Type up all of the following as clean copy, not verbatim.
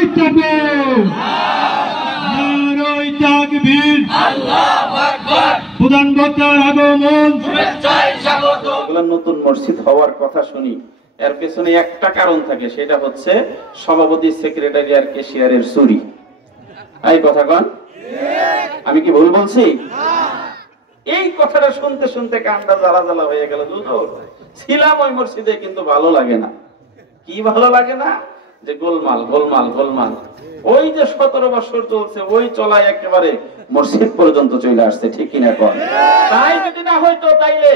নারায়ে তাকবীর, নারায়ে তাকবীর, আল্লাহু আকবার। প্রধান বক্তার আগমন, শুভেচ্ছায় স্বাগত। নতুন মসজিদ হওয়ার কথা শুনি, এর পেছনে একটা কারণ থাকে, সেটা হচ্ছে সভাপতি, সেক্রেটারি আর ক্যাশিয়ারের চুরি। এই কথা কন, আমি কি ভুল বলছি? এই কথাটা শুনতে শুনতে কানটা জ্বালা জ্বালা হয়ে গেল। ছিলাম ওই মসজিদে, কিন্তু ভালো লাগে না। কি ভালো লাগে না? যে গোলমাল গোলমাল গোলমাল। ওই যে 17 বছর চলছে, ওই চলায় একেবারে মসজিদ পর্যন্ত চলে আসছে, ঠিক কিনা কন? তাই যদি না হয়তো, তাইলে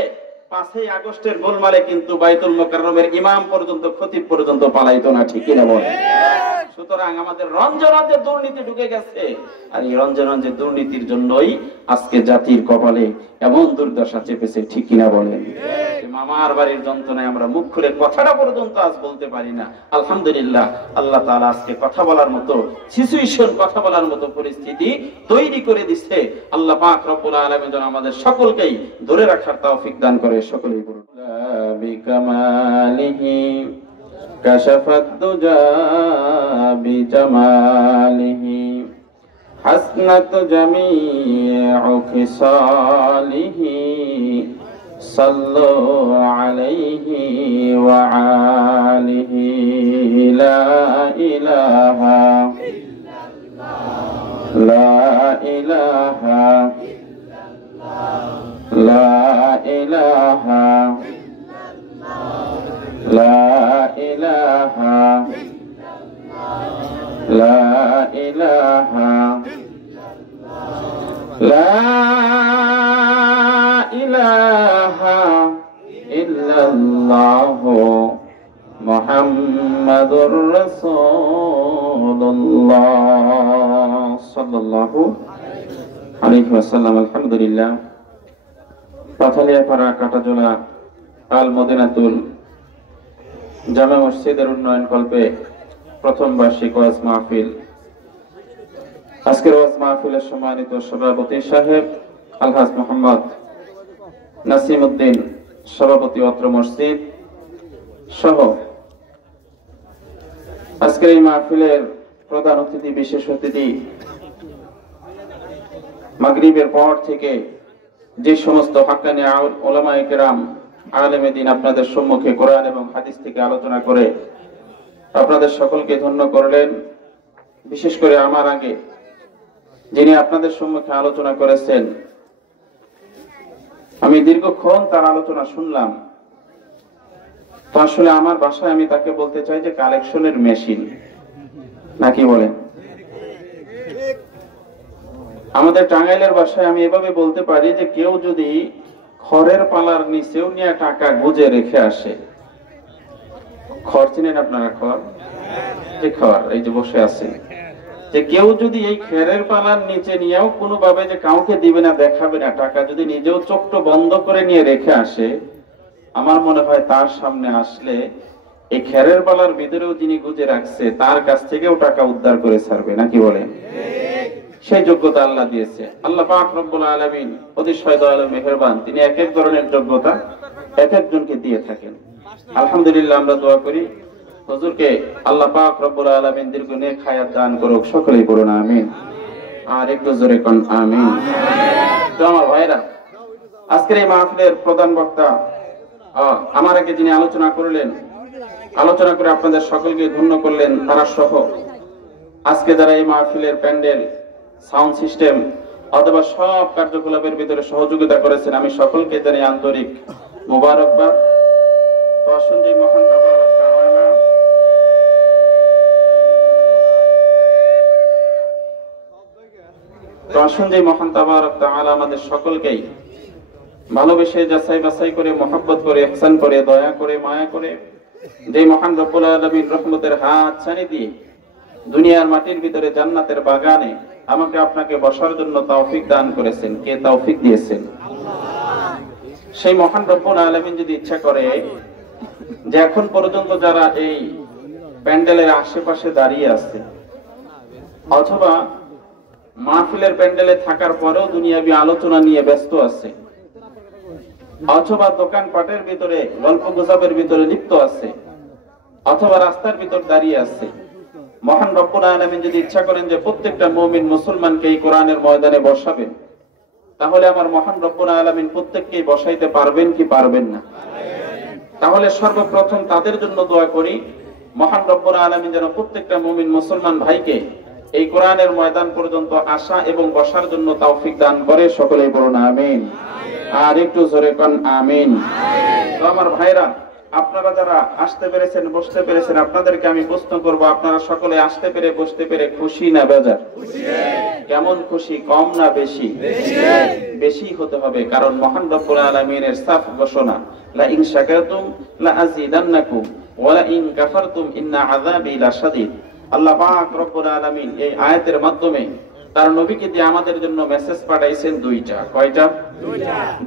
5ই আগস্টের গোলমালে কিন্তু বাইতুল মোকাররমের ইমাম পর্যন্ত, খতিব পর্যন্ত পালাইতো না, ঠিক কিনা বলে? সুতরাং আমাদের রঞ্জনের দুর্নীতি ঢুকে গেছে, আর এই রঞ্জনের দুর্নীতির জন্যই আজকে জাতির কপালে এমন দুর্দশা চেপেছে, ঠিক কিনা বলেন? মামার বাড়ির যন্ত্রণায় আমরা মুখ খুলে কথাটা পর্যন্ত আজ বলতে পারি না। আলহামদুলিল্লাহ, আল্লাহ তাআলা আজকে কথা বলার মতো সিচুয়েশন, কথা বলার মতো পরিস্থিতি তৈরি করে দিচ্ছে। আল্লাহ পাক রব্বুল আলামিন যেন আমাদের সকলকেই ধরে রাখার তৌফিক দান করে। সকলেই বলুন বিকামালিহি কাশাফাত দুজা বিজামালিহি হাসনাত জামিউ খিসালিহি সাল্লু আলাইহি ওয়া আলিহি লা ইলাহা ইল্লাল্লাহ লা ইলাহা ইল্লাল্লাহ লা ইলাহা লা ইলাহা লা ইলাহা লা ইলাহা ইল্লাল্লাহ মুহাম্মাদুর রাসূলুল্লাহ সাল্লাল্লাহু আলাইহি ওয়াসাল্লাম। আলহামদুলিল্লাহ, পাথালিয়াপাড়া কাটাজোলা আল মদিনাতুল জামে মসজিদের উন্নয়ন কল্পে প্রথম বার্ষিক ওয়াজ মাহফিল। আজকের ওয়াজ মাহফিলের সম্মানিত সভাপতি সাহেব আলহাজ মোহাম্মদ নাসিম উদ্দিন, সভাপতি অত্র মসজিদ সহ আজকের এই মাহফিলের প্রধান অতিথি, বিশেষ অতিথি, মাগরিবের পর থেকে যে সমস্ত হাক্কানি উলামায়ে কেরাম, আলেমে দ্বীন আপনাদের সম্মুখে কোরআন এবং হাদিস থেকে আলোচনা করে আপনাদের সকলকে ধন্য করলেন। বিশেষ করে আমার আগে যিনি আপনাদের সম্মুখে আলোচনা করেছেন, আমি দীর্ঘক্ষণ তার আলোচনা শুনলাম। তো আসলে আমার ভাষায় আমি তাকে বলতে চাই যে কালেকশনের মেশিন, নাকি বলেন? আমাদের টাঙ্গাইলের ভাষায় আমি এভাবে বলতে পারি যে কেউ যদি খড়ের পালার নিচেও নিয়ে টাকা গুজে রেখে আসে, খড় চিনেন আপনারা? খড়, যে খড় এই যে বসে আছে, যে কেউ যদি এই খেরের পালার নিচে নিয়েও কোনোভাবে যে কাউকে দিবে না, দেখাবে না, টাকা যদি নিজেও চোখটা বন্ধ করে নিয়ে রেখে আসে, আমার মনে হয় তার সামনে আসলে এই খেরের পালার ভিতরেও যিনি গুজে রাখছে তার কাছ থেকেও টাকা উদ্ধার করে ছাড়বে, নাকি বলেন? সেই যোগ্যতা আল্লাহ দিয়েছে। আল্লাহ পাক রব্বুল আলামিন অতিশয় দয়ালু মেহেরবান, তিনি এক এক ধরনের যোগ্যতা এক একজনকে দিয়ে থাকেন। আলহামদুলিল্লাহ, আমরা দোয়া করি হুজুরকে আল্লাহ পাক রব্বুল আলামিন দীর্ঘ নেক হায়াত দান করুক। সকলেই বলুন আমিন। আর একটু জোরে কোন আমিন। তো আমার ভাইরা, আজকের এই মাহফিলের প্রধান বক্তা, আমার আগে যিনি আলোচনা করলেন, আলোচনা করে আপনাদের সকলকে ধন্য করলেন, তারা সহ আজকে যারা এই মাহফিলের প্যান্ডেল, সাউন্ড সিস্টেম অথবা সব কার্যকলাপের ভিতরে সহযোগিতা করেছেন, আমি সকলকে জানাই আন্তরিক মোবারকবাদ। তো আসুন যে মহান তাবারক তাআলা আমাদের সকলকেই ভালোবেসে যাচাই বাছাই করে, মহব্বত করে, ইহসান করে, দয়া করে, মায়া করে, যে মহান রব্বুল আলামিন রহমতের হাত ছানি দিয়ে দুনিয়ার মাটির ভিতরে জান্নাতের বাগানে আমাকে আপনাকে বসার জন্য তৌফিক দান করেছেন। কে তৌফিক দিয়েছেন? সেই মহান রব্বুল আলামিন যদি ইচ্ছা করে যে এখন পর্যন্ত যারা এই প্যান্ডেলের আশেপাশে দাঁড়িয়ে আছে, অথবা মাহফিলের প্যান্ডেলে থাকার পরেও দুনিয়াবি আলোচনা নিয়ে ব্যস্ত আছে, অথবা দোকানপাটের ভিতরে গল্প গুজবের ভিতরে লিপ্ত আছে, অথবা রাস্তার ভিতর দাঁড়িয়ে আছে, মহান রব্বুল আলামিন যদি ইচ্ছা করেন যে প্রত্যেকটা মুমিন মুসলমানকে এই কোরআনের ময়দানে বসাবেন, তাহলে আমার মহান রব্বুল আলামিন প্রত্যেককেই বসাইতে পারবেন কি পারবেন না? তাহলে সর্বপ্রথম তাদের জন্য দোয়া করি, মহান রব্বুল আলামিন যেন প্রত্যেকটা মুমিন মুসলমান ভাইকে এই কোরআনের ময়দান পর্যন্ত আসা এবং বসার জন্য তৌফিক দান করে। সকলেই বলুন আমিন। আর একটু জোরে কোন আমিন। তো আমার ভাইরা, আপনারা যারা আসতে পেরেছেন, বসতে পেরেছেন, আপনাদেরকে আমি প্রশ্ন করব, আপনারা সকলে আসতে পেরে বসতে পেরে খুশি না বেজার? কেমন খুশি? কম না বেশি? বেশি হতে হবে, কারণ মহান রব্বুল আলামিনের সাফ ঘোষণা, লা ইন শাকারতুম লা আযীদান্নাকুম ওয়া লা ইন কাফারতুম ইন্না আযাবি লাশাদীদ। আল্লাহ পাক রব্বুল আলামিন এই আয়াতের মাধ্যমে তার নবীকে দিয়ে আমাদের জন্য মেসেজ পাঠাইছেন দুইটা। কয়টা?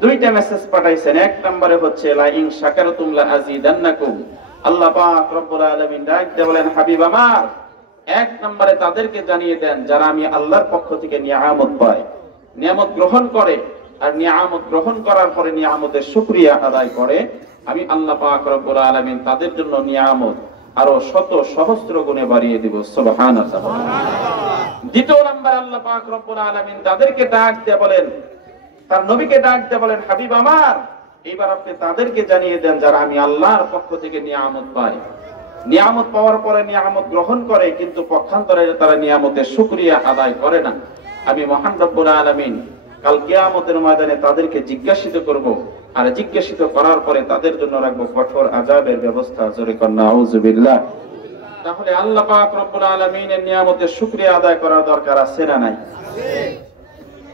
দুইটা মেসেজ পাঠাইছেন। এক নম্বরে হচ্ছে লা ইন শাকারতুম লা আযীদান্নাকুম। আল্লাহ পাক রব্বুল আলামিন ডাক দিয়ে বলেন, হাবিব আমার, এক নম্বরে তাদেরকে জানিয়ে দেন যারা আমি আল্লাহর পক্ষ থেকে নিয়ামত পায়, নিয়ামত গ্রহণ করে, আর নিয়ামত গ্রহণ করার পরে নিয়ামতের শুকরিয়া আদায় করে, আমি আল্লাহ পাক রব্বুল আলামিন তাদের জন্য নিয়ামত আরো শত সহস্র গুণে বাড়িয়ে দিব। সুবহানাল্লাহ। দ্বিতীয় নম্বর, আল্লাহ পাক রব্বুল আলামিন তাদেরকে ডাক দিয়ে বলেন, তার নবীকে ডাক দিয়ে বলেন, হাবিব আমার, এইবার আপনি তাদেরকে জানিয়ে দেন যারা আমি আল্লাহর পক্ষ থেকে নিয়ামত পাই, নিয়ামত পাওয়ার পরে নিয়ামত গ্রহণ করে কিন্তু পক্ষান্তরে তারা নিয়ামতের শুকরিয়া আদায় করে না, আমি মহান রব্বুল আলামিন কাল কিয়ামতের ময়দানে তাদেরকে জিজ্ঞাসিত করব, আর জিজ্ঞাসিত করার পরে তাদের জন্য রাখবো কঠোর আযাবের ব্যবস্থা। জোরে কর নাউযুবিল্লাহ। তাহলে আল্লাহ পাক রব্বুল আলামিনের নিয়ামতের শুকরিয়া আদায় করার দরকার আছে না নাই?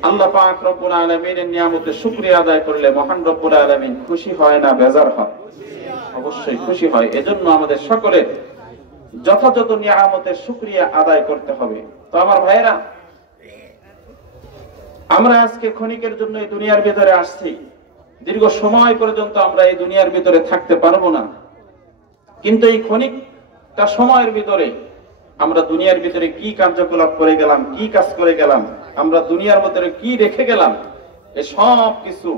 আল্লাহ পাক রব্বুল আলামিনের নিয়ামতের শুকরিয়া আদায় করলে মহান রব্বুল আলামিন খুশি হয় না বেজার হয়? অবশ্যই খুশি হয়। এজন্য আমাদের সকলের যথাযথ নিয়ামতের শুকরিয়া আদায় করতে হবে। তো আমার ভাইয়েরা, আমরা আজকে ক্ষণিকের জন্য এই দুনিয়ার ভিতরে আসছি, দীর্ঘ সময় পর্যন্ত আমরা এই দুনিয়ার ভিতরে থাকতে পারবো না, কিন্তু এই ক্ষণিকটা সময়ের ভিতরে আমরা দুনিয়ার ভিতরে কি কার্যকলাপ করে গেলাম, কি কাজ করে গেলাম, আমরা দুনিয়ার ভিতরে কি রেখে গেলাম, এই সব কিছু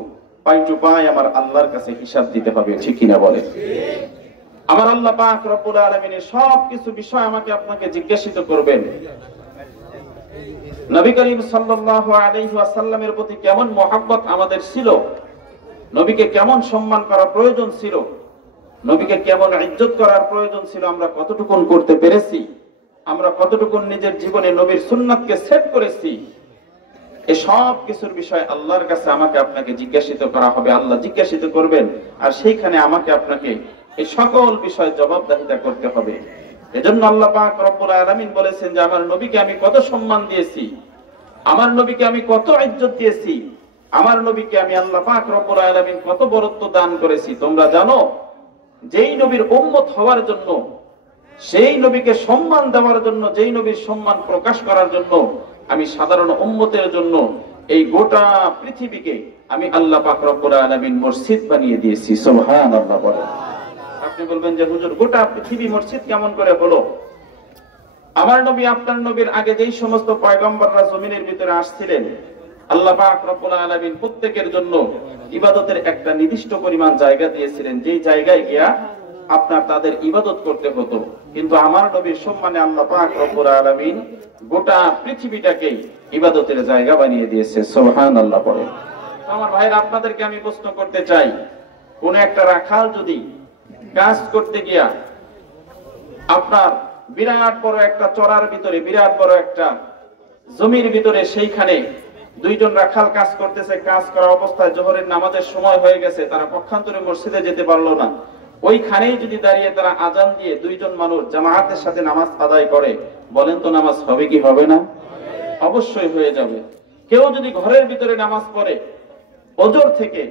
পাই টু পাই আমার আল্লাহর কাছে হিসাব দিতে হবে। ঠিক কিনা বলে? আমার আল্লাহ পাক রব্বুল আলামিনের সব কিছু বিষয় আমাকে আপনাকে জিজ্ঞাসিত করবেন। নবী করিম সাল্লাল্লাহু আলাইহি ওয়াসাল্লামের প্রতি কেমন মহব্বত আমাদের ছিল, নবীকে কেমন সম্মান করা প্রয়োজন ছিল, নবীকে কেমন ইজ্জত করার প্রয়োজন ছিল, আমরা কতটুকুন করতে পেরেছি, আমরা কতটুকুন নিজের জীবনে নবীর সুন্নাতকে সেট করেছি, এই সব কিছুর বিষয় আল্লাহর কাছে আমাকে আপনাকে জিজ্ঞাসিত করা হবে। আল্লাহ জিজ্ঞাসিত করবেন, আর সেইখানে আমাকে আপনাকে এই সকল বিষয় জবাবদিহিতা করতে হবে। এজন্য আল্লাহ পাক রব্বুল আলামিন বলেছেন যে আমার নবীকে আমি কত সম্মান দিয়েছি, আমার নবীকে আমি কত ইজ্জত দিয়েছি, আমার নবীকে আমি আল্লাহ পাক রব্বুল আলামিন কত বরত্ব দান করেছি। তোমরা জানো, যেই নবীর উম্মত হওয়ার জন্য, সেই নবীকে সম্মান দেওয়ার জন্য, যেই নবীর সম্মান প্রকাশ করার জন্য আমি সাধারণ উম্মতের জন্য এই গোটা পৃথিবীকে আমি আল্লাহ পাক রব্বুল আলামিন মসজিদ বানিয়ে দিয়েছি। সুবহানাল্লাহ। বলেন। আপনি বলবেন যে হুজুর, গোটা পৃথিবী মসজিদ কেমন করে হলো? আমার নবী, আপনার নবীর আগে যেই সমস্ত পয়গম্বররা জমিনের ভিতরে আসছিলেন, আল্লাহ পাক রব্বুল আলামিন প্রত্যেকের জন্য ইবাদতের একটা নির্দিষ্ট পরিমাণ জায়গা দিয়েছিলেন, যেই জায়গায় গিয়া আপনার তাদের ইবাদত করতে হতো। কিন্তু আমার নবীর সম্মানে আল্লাহ পাক রব্বুল আলামিন গোটা পৃথিবীটাকে ইবাদতের জায়গা বানিয়ে দিয়েছে। সুবহানাল্লাহ। বলেন। আমার ভাইরা, আপনাদেরকে আমি প্রশ্ন করতে চাই, কোন একটা রাখাল যদি কাজ করতে গিয়া আপনার বিরাট বড় একটা চড়ার ভিতরে, বিরাট বড় একটা জমির ভিতরে, সেইখানে দুইজন রাখাল কাজ করতেছে, কাজ করা অবস্থায় জোহরের নামাজের সময় হয়ে গেছে, তারা পক্ষান্তরে মসজিদে যেতে পারলো না, ওইখানেই যদি দাঁড়িয়ে তারা আজান দিয়ে দুইজন মানুষ জামায়াতের সাথে নামাজ আদায় করে, বলেন তো নামাজ হবে কি হবে না? অবশ্যই হয়ে যাবে। কেউ যদি ঘরের ভিতরে নামাজ পড়ে ওজর থেকে,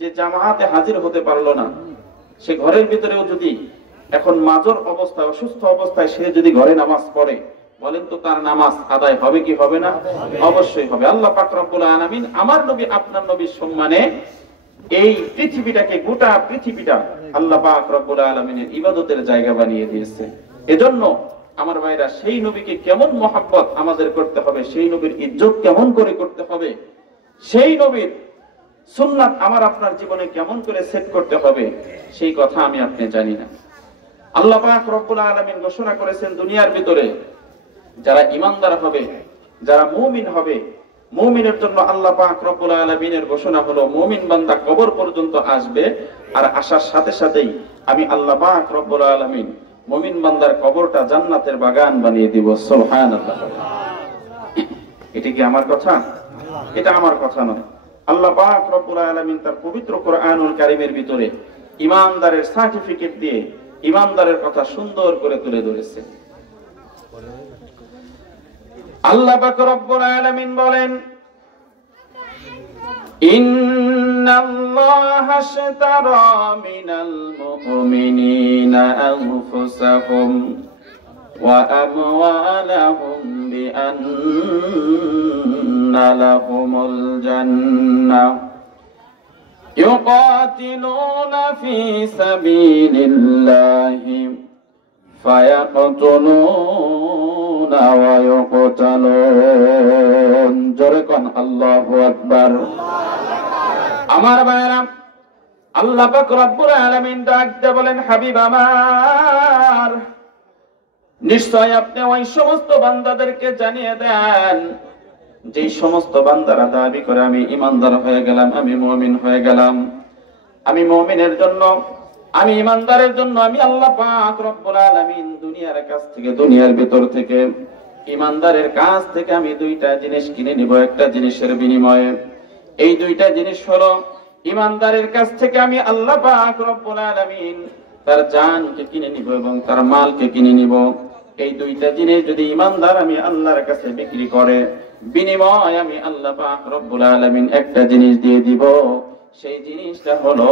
যে জামায়াতে হাজির হতে পারলো না, সে ঘরের ভিতরেও যদি এখন মাজর অবস্থায়, অসুস্থ অবস্থায় সে যদি ঘরে নামাজ পড়ে, বলেন তো তার নামাজ আদায় হবে কি হবে না? অবশ্যই হবে। আল্লাহ পাক রব্বুল আলামিন আমার নবী, আপনার নবীর সম্মানে এই পৃথিবীটাকে, গোটা পৃথিবীটা আল্লাহ পাক রব্বুল আলামিনের ইবাদতের জায়গা বানিয়ে দিয়েছে। এজন্য আমার ভাইরা, সেই নবীকে কেমন মহব্বত আমাদের করতে হবে, সেই নবীর ইজ্জত কেমন করে করতে হবে, সেই নবীর সুন্নাত আমার আপনার জীবনে কেমন করে সেট করতে হবে, সেই কথা আমি আপনি জানি না। আল্লাহ পাক রব্বুল আলামিন ঘোষণা করেছেন দুনিয়ার ভিতরে যারা ইমানদার হবে, যারা মুমিন হবে, মুমিনের জন্য আল্লাহ পাক রব্বুল আলামিনের ঘোষণা হলো মুমিন বান্দা কবর পর্যন্ত আসবে, আর আসার সাথে সাথেই আমি আল্লাহ পাক রব্বুল আলামিন মুমিন বান্দার কবরটা জান্নাতের বাগান বানিয়ে দিব। সুবহানাল্লাহ। এটা কি আমার কথা? এটা আমার কথা নয়। আল্লাহ পাক রব্বুল আলামিন তার পবিত্র কোরআনুল কারীমের ভিতরে ইমানদারের সার্টিফিকেট দিয়ে ইমানদারের কথা সুন্দর করে তুলে ধরেছে। আল্লাহ পাক রব্বুল আলামিন বলেন, ইন্নাল্লাহা আশতারা মিনাল মুমিনিনা আনফুসাহুম ওয়া আমওয়ালাহুম বিআন্না লাহুমুল জান্নাহ ইউকাতিলুনা ফি সাবিলিল্লাহি ফায়াকতুলুনা ওয়া ইউকতালুন। জোরে কোন আল্লাহু আকবার। আমার ভাইরা, আল্লাহ পাক রব্বুল আলামিন ডাক দিয়ে বলেন, হাবিব আমার, নিশ্চয় আপনি ওই সমস্ত বান্দাদেরকে জানিয়ে দেন যে সমস্ত বান্দারা দাবি করে আমি ইমানদার হয়ে গেলাম, আমি মুমিন হয়ে গেলাম, আমি মুমিনের জন্য, আমি ইমানদারের জন্য আমি আল্লাহ পাক রব্বুল আলামিন দুনিয়ার কাছ থেকে, দুনিয়ার ভিতর থেকে, ইমানদারের কাছ থেকে আমি দুইটা জিনিস কিনে নিব একটা জিনিসের বিনিময়ে। এই দুইটা জিনিস হলো, ইমানদারের কাছ থেকে আমি আল্লাহ পাক রব্বুল আলামিন তার জানকে কিনে নিব এবং তার মালকে কিনে নিব। এই দুইটা জিনিস যদি ইমানদার আমি আল্লাহর কাছে বিক্রি করে, বিনিময় আমি আল্লাহ পাক রব্বুল আলামিন একটা জিনিস দিয়ে দিব। সেই জিনিসটা হলো,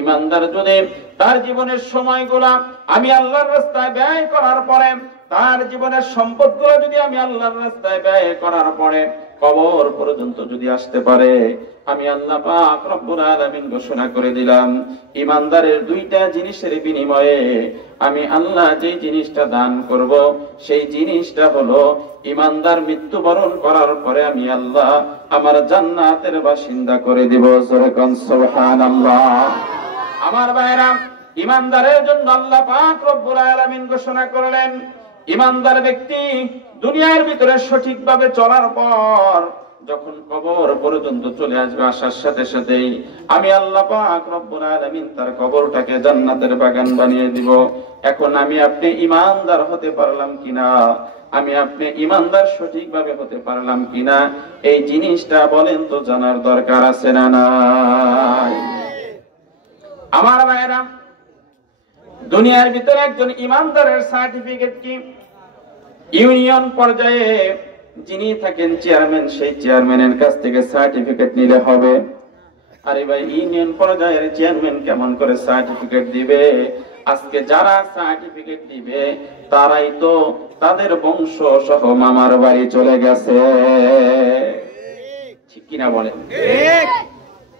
ইমানদার যদি তার জীবনের সময়গুলা আমি আল্লাহর রাস্তায় ব্যয় করার পরে, তার জীবনের সম্পদগুলো যদি আমি আল্লাহর রাস্তায় ব্যয় করার পরে কবর পর্যন্ত যদি আসতে পারে, আমি আল্লাহ পাক রব্বুল আলামিন ঘোষণা করে দিলাম, ইমানদারের দুইটা জিনিসের বিনিময়ে আমি আল্লাহ যে জিনিসটা দান করব, সেই জিনিসটা হলো, ইমানদার মৃত্যুবরণ করার পরে আমি আল্লাহ আমার জান্নাতের বাসিন্দা করে দিব। সুবহানাল্লাহ। আমার ভাইরা, ইমানদারের জন্য আল্লাহ পাক রব্বুল আলামিন ঘোষণা করলেন, ইমানদার ব্যক্তি দুনিয়ার ভিতরে সঠিকভাবে চলার পর যখন কবর পর্যন্ত চলে আসবে, আসার সাথে সাথেই আমি আল্লাহ পাক রব্বুল আলামিন তার কবরটাকে জান্নাতের বাগান বানিয়ে দিব। এখন আমি আপনি ইমানদার হতে পারলাম কিনা, আমি আপনি ইমানদার সঠিকভাবে হতে পারলাম কিনা, এই জিনিসটা বলেন তো জানার দরকার আছে না নাই? আমার ভাইরা, দুনিয়ার ভিতরে একজন ইমানদারের সার্টিফিকেট কি? ইউনিয়ন পর্যায়ে যিনি থাকেন চেয়ারম্যান, সেই চেয়ারম্যানের কাছ থেকে সার্টিফিকেট নিলে হবে। আরে ভাই, ইউনিয়ন পর্যায়ের চেয়ারম্যান কেমন করে সার্টিফিকেট দিবে? আজকে যারা সার্টিফিকেট দিবে তারাই তো তাদের বংশ সহ মামার বাড়ি চলে গেছে, ঠিক কিনা বলেন?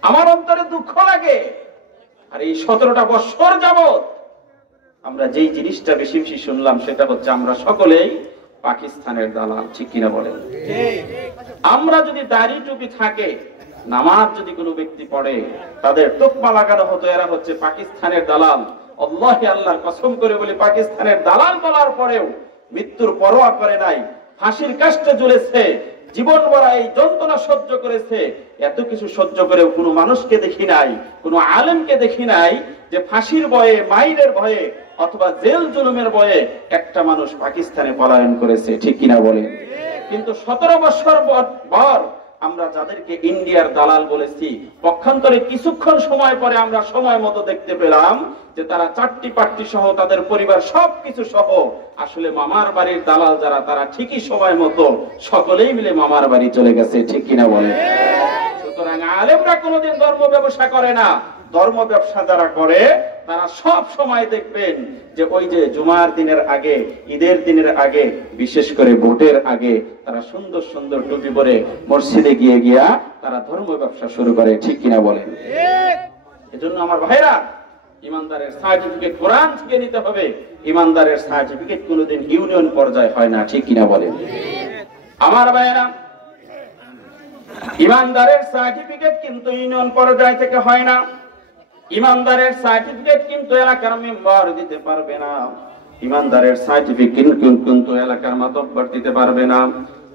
আমার অন্তরে দুঃখ লাগে। আর এই 17টা বছর যাবত আমরা যেই জিনিসটা বেশি বেশি শুনলাম, সেটা হচ্ছে আমরা সকলেই পাকিস্তানের দালাল, ঠিক কিনা বলেন? আমরা যদি দাড়ি টুপি থাকে, নামাজ যদি কোনো ব্যক্তি পড়ে, তাদের তোকমা লাগানো হতো এরা হচ্ছে পাকিস্তানের দালাল। আল্লাহি আল্লাহর কসম করে বলি, পাকিস্তানের দালাল বলার পরেও মৃত্যুর পরোয়া করে নাই, ফাঁসির কাষ্টে ঝুলেছে, জীবন ভরা এই যন্ত্রণা সহ্য করেছে। এত কিছু সহ্য করেও কোনো মানুষকে দেখি নাই, কোনো আলেমকে দেখি নাই যে ফাঁসির ভয়ে, মাইরের ভয়ে অথবা জেল জুলুমের ভয়ে একটা মানুষ পাকিস্তানে পলায়ন করেছে, ঠিক কিনা বলেন? কিন্তু 17 বছর পর আমরা যাদেরকে ইন্ডিয়ার দালাল বলেছি, পক্ষান্তরে কিছুক্ষণ সময় পরে আমরা সময় মতো দেখতে পেলাম যে তারা চারটি পাট্টি সহ তাদের পরিবার সবকিছু সহ আসলে মামার বাড়ির দালাল যারা, তারা ঠিকই সময় মতো সকলেই মিলে মামার বাড়ি চলে গেছে, ঠিক কিনা বলে? সুতরাং আলেমরা কোনোদিন ধর্ম ব্যবসা করে না। ধর্ম ব্যবসা যারা করে তারা সব সময় দেখবেন যে ওই যে জুমার দিনের আগে, ঈদের দিনের আগে, বিশেষ করে ভোটের আগে তারা সুন্দর সুন্দর টুপি পরে মসজিদে গিয়া তারা ধর্ম ব্যবসা শুরু করে, ঠিক কিনা বলেন? এজন্য আমার ভাইরা, ইমানদারের সার্টিফিকেট কোরআন থেকে নিতে হবে। ইমানদারের সার্টিফিকেট কোনোদিন ইউনিয়ন পর্যায়ে হয় না, ঠিক কিনা বলেন? আমার ভাইরা, ইমানদারের সার্টিফিকেট কিন্তু ইউনিয়ন পর্যায় থেকে হয় না। ইমানদারের সার্টিফিকেট কিন্তু এলাকার মেম্বার দিতে পারবে না। ইমানদারের সার্টিফিকেট কিন্তু এলাকার মাতব্বর দিতে পারবে না।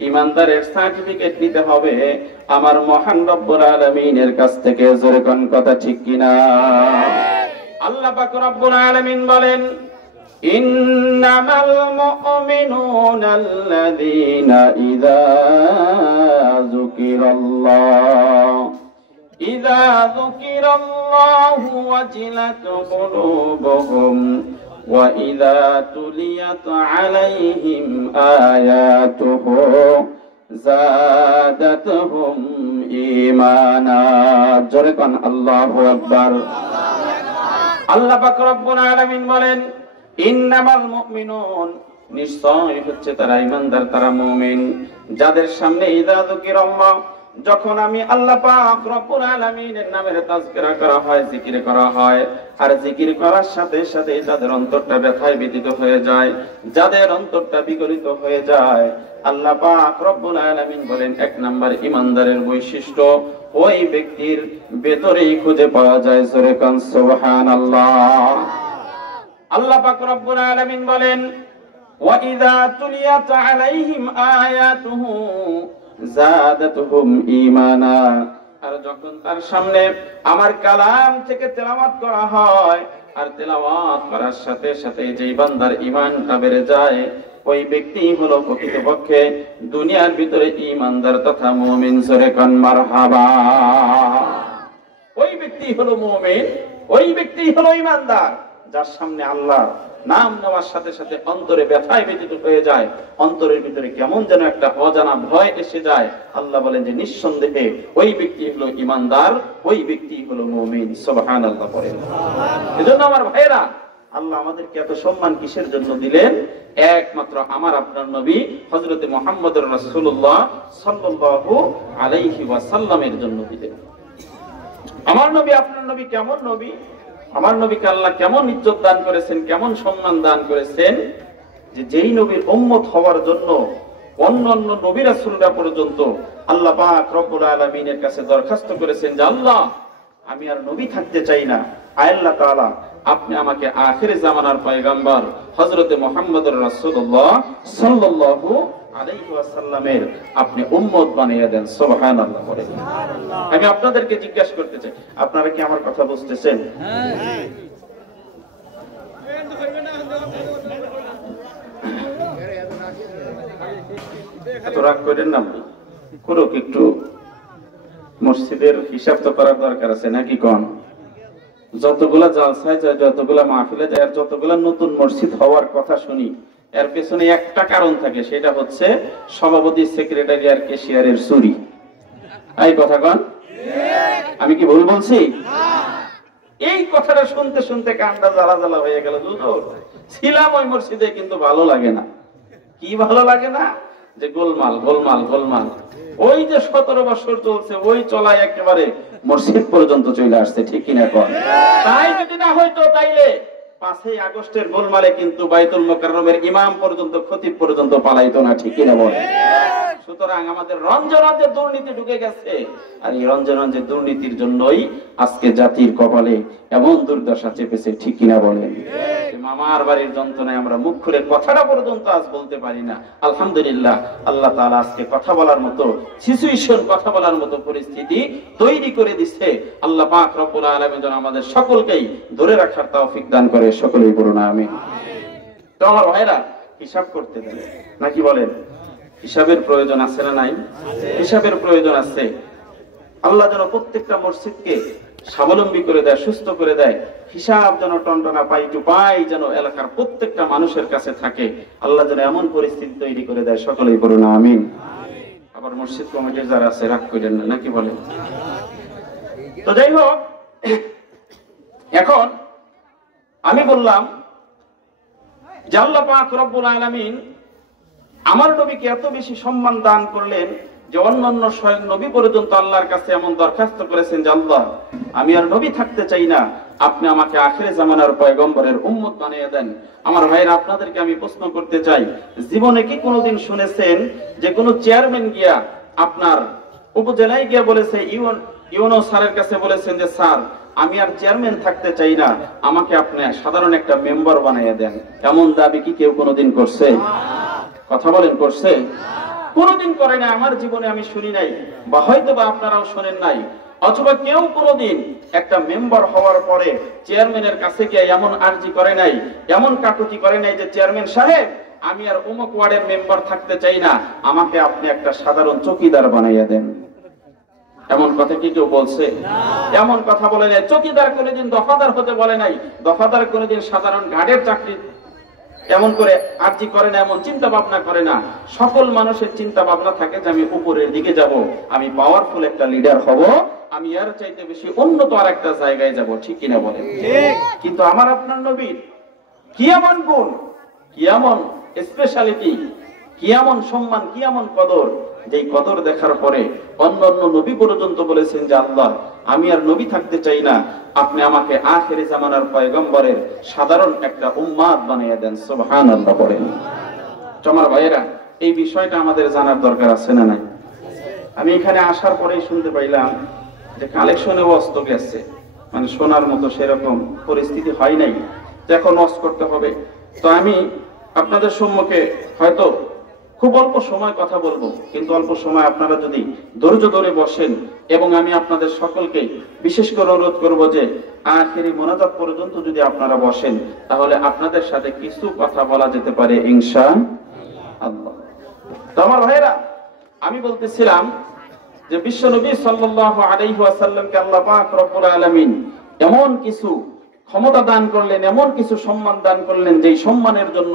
ইমানদারের সার্টিফিকেট নিতে হবে আমার মহান রব্বুল আলামিনের কাছ থেকে। জোরে কোন কথা ঠিক কিনা? আল্লাহ পাক রব্বুল আলামিন বলেন, ইন্নামাল মুমিনুনা আল্লাযীনা ইযা যুকিরাল্লাহু ওয়াজিলাত কুলুবুহুম ওয়া ইযা তুলিয়াত আলাইহিম আয়াতুহু যাদাতুহুম ঈমানা। জোরে কোন আল্লাহু আকবার। আল্লাহ পাক রব্বুল আলামিন বলেন, ইন্নামাল মুমিনুন, নিশ্চয় হচ্ছে তারা ঈমানদার, তারা মুমিন, যাদের সামনে ইযা যুকিরাল্লাহ, যখন আমি আল্লাহ পাক রব্বুল আলামিনের নামের তাজকিরা করা হয়, জিকির করা হয়, আর জিকির করার সাথে সাথে যাদের অন্তরটা ব্যথায় ব্যথিত হয়ে যায়, যাদের অন্তরটা বিগলিত হয়ে যায়, আল্লাহ পাক রব্বুল আলামিন বলেন, এক নাম্বার ঈমানদারের বৈশিষ্ট্য ওই ব্যক্তির ভেতরেই খুঁজে পাওয়া যায়। সূরা কান সুবহানাল্লাহ। আল্লাহ পাক রব্বুল আলামিন বলেন, ওয়া ইযা তুলিয়াত আলাইহিম আয়াতুহু যাদাতুহুম ঈমানা, আর যখন তার সামনে আমার কালাম থেকে তেলাওয়াত করা হয়, আর তেলাওয়াত করার সাথে সাথে যেই বান্দার ঈমানটা বেড়ে যায়, ওই ব্যক্তি হলো প্রকৃতপক্ষে দুনিয়ার ভিতরে ঈমানদার তথা মুমিন। জোরে কোন মারহাবা। ওই ব্যক্তি হলো মুমিন, ওই ব্যক্তি হলো ঈমানদার, যার সামনে আল্লাহ নাম নেওয়ার সাথে সাথে অন্তরে ব্যথায় ব্যথিত হয়ে যায়, অন্তরের ভিতরে কেমন যেন একটা অজানা ভয় এসে যায়। আল্লাহ বলেন যে নিঃসন্দেহে ওই ব্যক্তি হলো ঈমানদার, ওই ব্যক্তি হলো মুমিন। সুবহানাল্লাহ পড়েন। এজন্য আমার ভাইরা, আল্লাহ আমাদেরকে এত সম্মান কিসের জন্য দিলেন? একমাত্র আমার আপনার নবী হযরত মুহাম্মদুর রাসূলুল্লাহ সাল্লাল্লাহু আলাইহি ওয়াসাল্লামের জন্য দিলেন। আমার নবী আপনার নবী কেমন নবী? আমার নবীকে আল্লাহ কেমন ইজ্জত দান করেছেন, কেমন সম্মান দান করেছেন, যে যেই নবীর উম্মত হওয়ার জন্য অন্যান্য নবী রাসূলরা পর্যন্ত আল্লাহ পাক রব্বুল আলামিনের কাছে দরখাস্ত করেছেন যে আল্লাহ, আমি আর নবী থাকতে চাই না, আল্লাহ তাআলা আপনি আমাকে আখির জামানার পয়গম্বর হযরত মুহাম্মদুর রাসূলুল্লাহ সাল্লাল্লাহু আলাইহি ওয়াসাল্লামের আপনি উম্মত বানিয়ে দেন। সুবহানাল্লাহ বলেন। আমি আপনাদেরকে জিজ্ঞাসা করতে চাই, আপনারা কি আমার কথা বুঝতেছেন? হ্যাঁ। এত রাগ করেন না, করুক একটু, মসজিদের হিসাব তো করার দরকার আছে নাকি? কোন যতগুলা জালসায় যায়, যতগুলা মাহফিলে যায়, আর যতগুলা নতুন মসজিদ হওয়ার কথা শুনি, এর পেছনে একটা কারণ থাকে, সেটা হচ্ছে সভাপতি, সেক্রেটারি আর ক্যাশিয়ারের চুরি। এই কথা কন, আমি কি ভুল বলছি? এই কথাটা শুনতে শুনতে কানটা জ্বালা জ্বালা হয়ে গেল। ছিলাম ওই মসজিদে, কিন্তু ভালো লাগে না। কি ভালো লাগে না? যে গোলমাল গোলমাল গোলমাল, ওই যে 17 বছর চলছে, ওই চলায় একেবারে মসজিদ পর্যন্ত চলে আসছে। ঠিক কিনা কন? তাই যদি না হয়তো, তাইলে 5ই আগস্টের গোলমালে কিন্তু বাইতুল মুকাররমের ইমাম পর্যন্ত, খতিব পর্যন্ত পালাইতো না। ঠিক কিনা বলেন? সুতরাং আমাদের রঞ্জনঞ্জে দুর্নীতি ঢুকে গেছে, আর এই রঞ্জনঞ্জে দুর্নীতির জন্যই আজকে জাতির কপালে এমন দুর্দশা চেপেছে। ঠিক কিনা বলেন? মামার বাড়ির যন্ত্রণায় আমরা মুখ খুলে কথাটা পর্যন্ত আজ বলতে পারি না। আলহামদুলিল্লাহ, আল্লাহ তাআলা আজকে কথা বলার মতো সিচুয়েশন, কথা বলার মতো পরিস্থিতি তৈরি করে দিচ্ছে। আল্লাহ পাক রব্বুল আলামিন যেন আমাদের সকলকেই ধরে রাখার তৌফিক দান করে। সকলেই বলুন আমিন। তো আমার ভাইরা, হিসাব করতে দেন নাকি বলেন? হিসাবের প্রয়োজন আছে না নাই? হিসাবের প্রয়োজন আছে। আল্লাহ যেন প্রত্যেকটা মসজিদকে স্বাবলম্বী করে দেয়, সুস্থ করে দেয়। হিসাব যেন টনটনা পাই টু পাই যেন এলাকার প্রত্যেকটা মানুষের কাছে থাকে। আল্লাহ যেন এমন পরিস্থিতি তৈরি করে দেয়। সকলেই বলুন আমিন। আবার মসজিদ কমিটির যারা আছে রাগ করেন না নাকি বলেন? তো যাই হোক, এখন আমি বললাম যে আল্লাহ পাক রব্বুল আলামিন আমার নবীকে এত বেশি সম্মান দান করলেন যে অন্যান্য স্বয়ং নবী পর্যন্ত আল্লাহর কাছে এমন দরখাস্ত করেছেন যে আল্লাহ, আমি আর নবী থাকতে চাই না, আপনি আমাকে আখিরে জামানার পয়গম্বরের উম্মত বানিয়ে দেন। আমার ভাইরা, আপনাদেরকে আমি প্রশ্ন করতে চাই, জীবনে কি কোনোদিন শুনেছেন যে কোনো চেয়ারম্যান গিয়া আপনার উপজেলায় গিয়া বলেছে, ইউনো স্যারের কাছে বলেছেন যে স্যার, আমি আর চেয়ারম্যান থাকতে চাই না, আমাকে আপনি সাধারণ একটা মেম্বার বানিয়ে দেন। এমন দাবি কি কেউ কোনোদিন করছে? কথা বলেন, করছে? কোনোদিন করে না, আমার জীবনে আমি শুনি নাই, বা হয়তো বা আপনারাও শোনেন নাই। অথবা কেউ কোনোদিন একটা মেম্বার হওয়ার পরে চেয়ারম্যানের কাছে গিয়ে এমন আর্জি করে নাই, এমন কাকুতি করে নাই যে চেয়ারম্যান সাহেব আমি আর অমুক ওয়ার্ডের মেম্বার থাকতে চাই না, আমাকে আপনি একটা সাধারণ চৌকিদার বানাইয়া দেন। এমন কথা কি কেউ বলছে? এমন কথা বলে নাই। চৌকিদার কোনোদিন দফাদার হতে বলে নাই, দফাদার কোনোদিন সাধারণ গার্ডের চাকরি এমন করে আর্জি করে না, এমন চিন্তা ভাবনা করে না। সকল মানুষের চিন্তা ভাবনা থাকে যে আমি উপরের দিকে যাব, আমি পাওয়ারফুল একটা লিডার হব, আমি এর চাইতে বেশি উন্নত আর একটা জায়গায় যাব। ঠিক কিনা বলেন? কিন্তু আমার আপনার নবীর কি এমন গুণ, কি এমন স্পেশালিটি, কি এমন সম্মান, কি এমন কদর, যেই কদর দেখার পরে অন্য অন্য নবী পর্যন্ত বলেছেন যে আল্লাহ আমি আর নবী থাকতে চাই না, আপনি আমাকে আখেরি জামানার পয়গম্বরের সাধারণ একটা উম্মাত বানিয়ে দেন। সুবহানাল্লাহ পড়েন। আমার ভাইয়েরা, এই বিষয়টা আমাদের জানার দরকার আছে না নাই? আমি এখানে আসার পরেই শুনতে পাইলাম যে কালেকশনে অস্ত গেছে, মানে শোনার মতো সেরকম পরিস্থিতি হয় নাই যে এখন ওয়াজ করতে হবে। তো আমি আপনাদের সম্মুখে হয়তো খুব অল্প সময় কথা বলবো, কিন্তু অল্প সময় আপনারা যদি ধৈর্য ধরে বসেন, এবং আমি আপনাদের সকলকে বিশেষ করে অনুরোধ করব যে আখেরি মোনাজাত পর্যন্ত যদি আপনারা বসেন, তাহলে আপনাদের সাথে কিছু কথা বলা যেতে পারে ইনশাআল্লাহ। তো আমার ভাইরা, আমি বলতেছিলাম যে বিশ্বনবী সাল্লাল্লাহু আলাইহি ওয়াসাল্লামকে আল্লাহ পাক রব্বুল আলামিন এমন কিছু ক্ষমতা দান করলেন, এমন কিছু সম্মান দান করলেন, যেই সম্মানের জন্য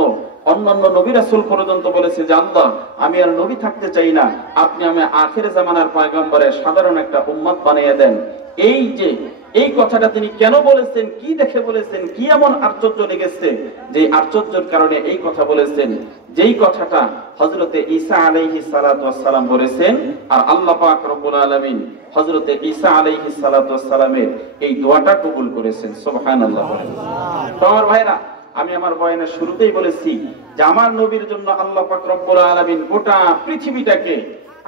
অন্যান্য নবী রাসূল পর্যন্ত বলেছে যে আল্লাহ আমি আর নবী থাকতে চাই না, আপনি আমি আখির জামানার পয়গম্বরের সাধারণ একটা উম্মত বানিয়ে দেন। এই যে এই কথাটা তিনি কেন বলেছেন, কি দেখে বলেছেন, কি এমন আশ্চর্য লেগেছে যে আশ্চর্যের কারণে এই কথা বলেছেন, যেই কথাটা হযরতে ঈসা আলাইহিস সালাতু ওয়াস সালাম বলেছেন, আর আল্লাহ পাক রব্বুল আলামিন হযরতে ঈসা আলাইহিস সালাতু ওয়াস সালামের এই দোয়াটা কবুল করেছেন। সুবহানাল্লাহ। তো আমার ভাইরা, আমি আমার বয়ানের শুরুতেই বলেছি যে আমার নবীর জন্য আল্লাহ পাক রব্বুল আলামিন গোটা পৃথিবীটাকে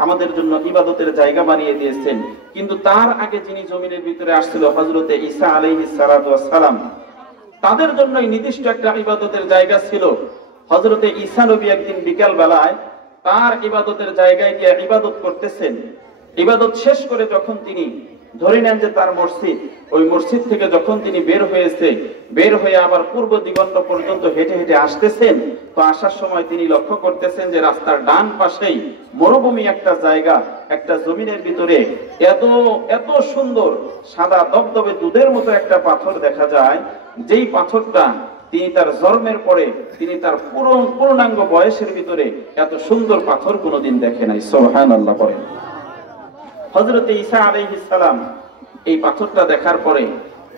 আমাদের জন্য ইবাদতের জায়গা বানিয়ে দিয়েছেন। কিন্তু তার আগে যিনি জমিনের ভিতরে আসছিল হযরতে ঈসা আলাইহিস সালাতু ওয়াস সালাম, তাদের জন্যই নির্দিষ্ট একটা ইবাদতের জায়গা ছিল। হযরতে ঈসা নবী একদিন বিকাল বেলায় তার ইবাদতের জায়গায় গিয়ে ইবাদত করতেছেন। ইবাদত শেষ করে যখন তিনি ধরে নেন যে তার মসজিদ, ওই মসজিদ থেকে যখন তিনি বের হয়ে আবার পূর্ব দিগন্ত পর্যন্ত হেঁটে হেঁটে আসতেছেন, তো আসার সময় তিনি লক্ষ্য করতেছেন যে রাস্তার ডান পাশেই মরুভূমি একটা জায়গা, একটা জমিনের ভিতরে এত এত সুন্দর সাদা দবদবে দুধের মতো একটা পাথর দেখা যায়, যেই পাথরটা তিনি তার জন্মের পরে, তিনি তার পূর্ণাঙ্গ বয়সের ভিতরে এত সুন্দর পাথর কোনোদিন দেখে নাই। সুবহানাল্লাহ পড়েন। হযরতে ঈসা আলাইহিস সালাম এই পাথরটা দেখার পরে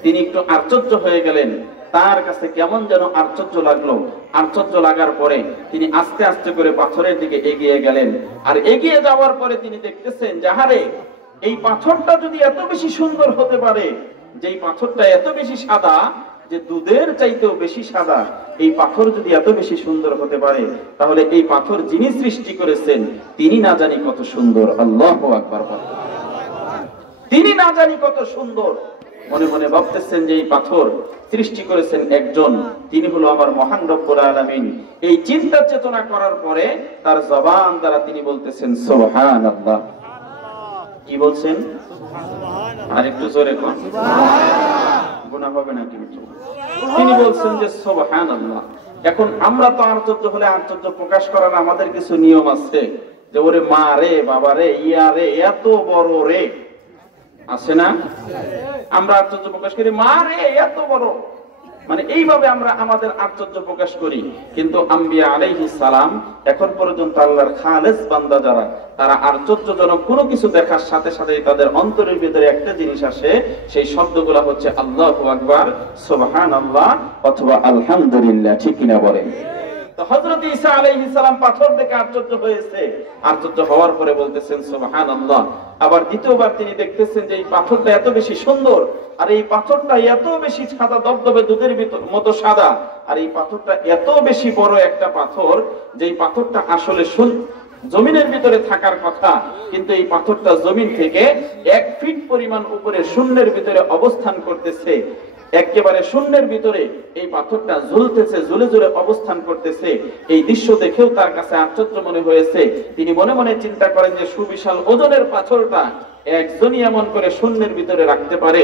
তিনি একটু আশ্চর্য হয়ে গেলেন। তার কাছে কেমন যেন আশ্চর্য লাগলো। আশ্চর্য লাগার পরে তিনি আস্তে আস্তে করে পাথরের দিকে এগিয়ে গেলেন। আর এগিয়ে যাওয়ার পরে তিনি দেখতেছেন যে আরে এই পাথরটা যদি এত বেশি সুন্দর হতে পারে, যেই পাথরটা এত বেশি সাদা, যে দুধের চাইতেও বেশি সাদা, এই পাথর যদি এত বেশি সুন্দর হতে পারে, তাহলে এই পাথর যিনি সৃষ্টি করেছেন তিনি না জানি কত সুন্দর। আল্লাহু আকবার। তিনি না জানি কত সুন্দর। মনে মনে ভাবতেছেন যে এই পাথর সৃষ্টি করেছেন একজন, তিনি হলো আমার মহান রব্বুল আলামিন। এই চিন্তা চেতনা করার পরে তার জবান দ্বারা তিনি বলতেছেন সুবহানাল্লাহ। কি বলছেন? আর একটু জোরে কোন, গুনাহ হবে না কিন্তু। তিনি বলছেন যে সুবহানাল্লাহ। এখন আমরা তো আশ্চর্য হলে আশ্চর্য প্রকাশ করার আমাদের কিছু নিয়ম আছে, যে ওরে মা রে, বাবা রে, ইয়া রে, এত বড় রে, আছে না? আমরা আশ্চর্য প্রকাশ করি, মা রে এত বড়, মানে এইভাবে আমরা আমাদের আশ্চর্য প্রকাশ করি। কিন্তু আম্বিয়া আলাইহিস সালাম এখন পর্যন্ত আল্লাহর খালেস বান্দা যারা, তারা আশ্চর্যজনক কোনো কিছু দেখার সাথে সাথে তাদের অন্তরের ভিতরে একটা জিনিস আসে, সেই শব্দগুলো হচ্ছে আল্লাহু আকবার, সুবহানাল্লাহ অথবা আলহামদুলিল্লাহ। ঠিক কিনা বলেন? তো হযরত ঈসা আলাইহিস সালাম পাথর দেখে আশ্চর্য হয়েছে। আশ্চর্য হওয়ার পরে বলতেছেন সুবহানাল্লাহ। আবার দ্বিতীয়বার তিনি দেখতেছেন যে এই পাথরটা এত বেশি সুন্দর, আর এই পাথরটা এত বেশি সাদা দবদবে দুধের মতো সাদা, আর এই পাথরটা এত বেশি বড় একটা পাথর, যেই পাথরটা আসলে জমিনের ভিতরে থাকার কথা, কিন্তু এই পাথরটা জমিন থেকে 1 ফিট পরিমাণ উপরে শূন্যের ভিতরে অবস্থান করতেছে। একেবারে শূন্যের ভিতরে এই পাথরটা ঝুলতেছে, ঝুলে ঝুলে অবস্থান করতেছে। এই দৃশ্য দেখেও তার কাছে আশ্চর্য মনে হয়েছে। তিনি মনে মনে চিন্তা করেন যে সুবিশাল ওজনের পাথরটা একজনই এমন করে শূন্যের ভিতরে রাখতে পারে,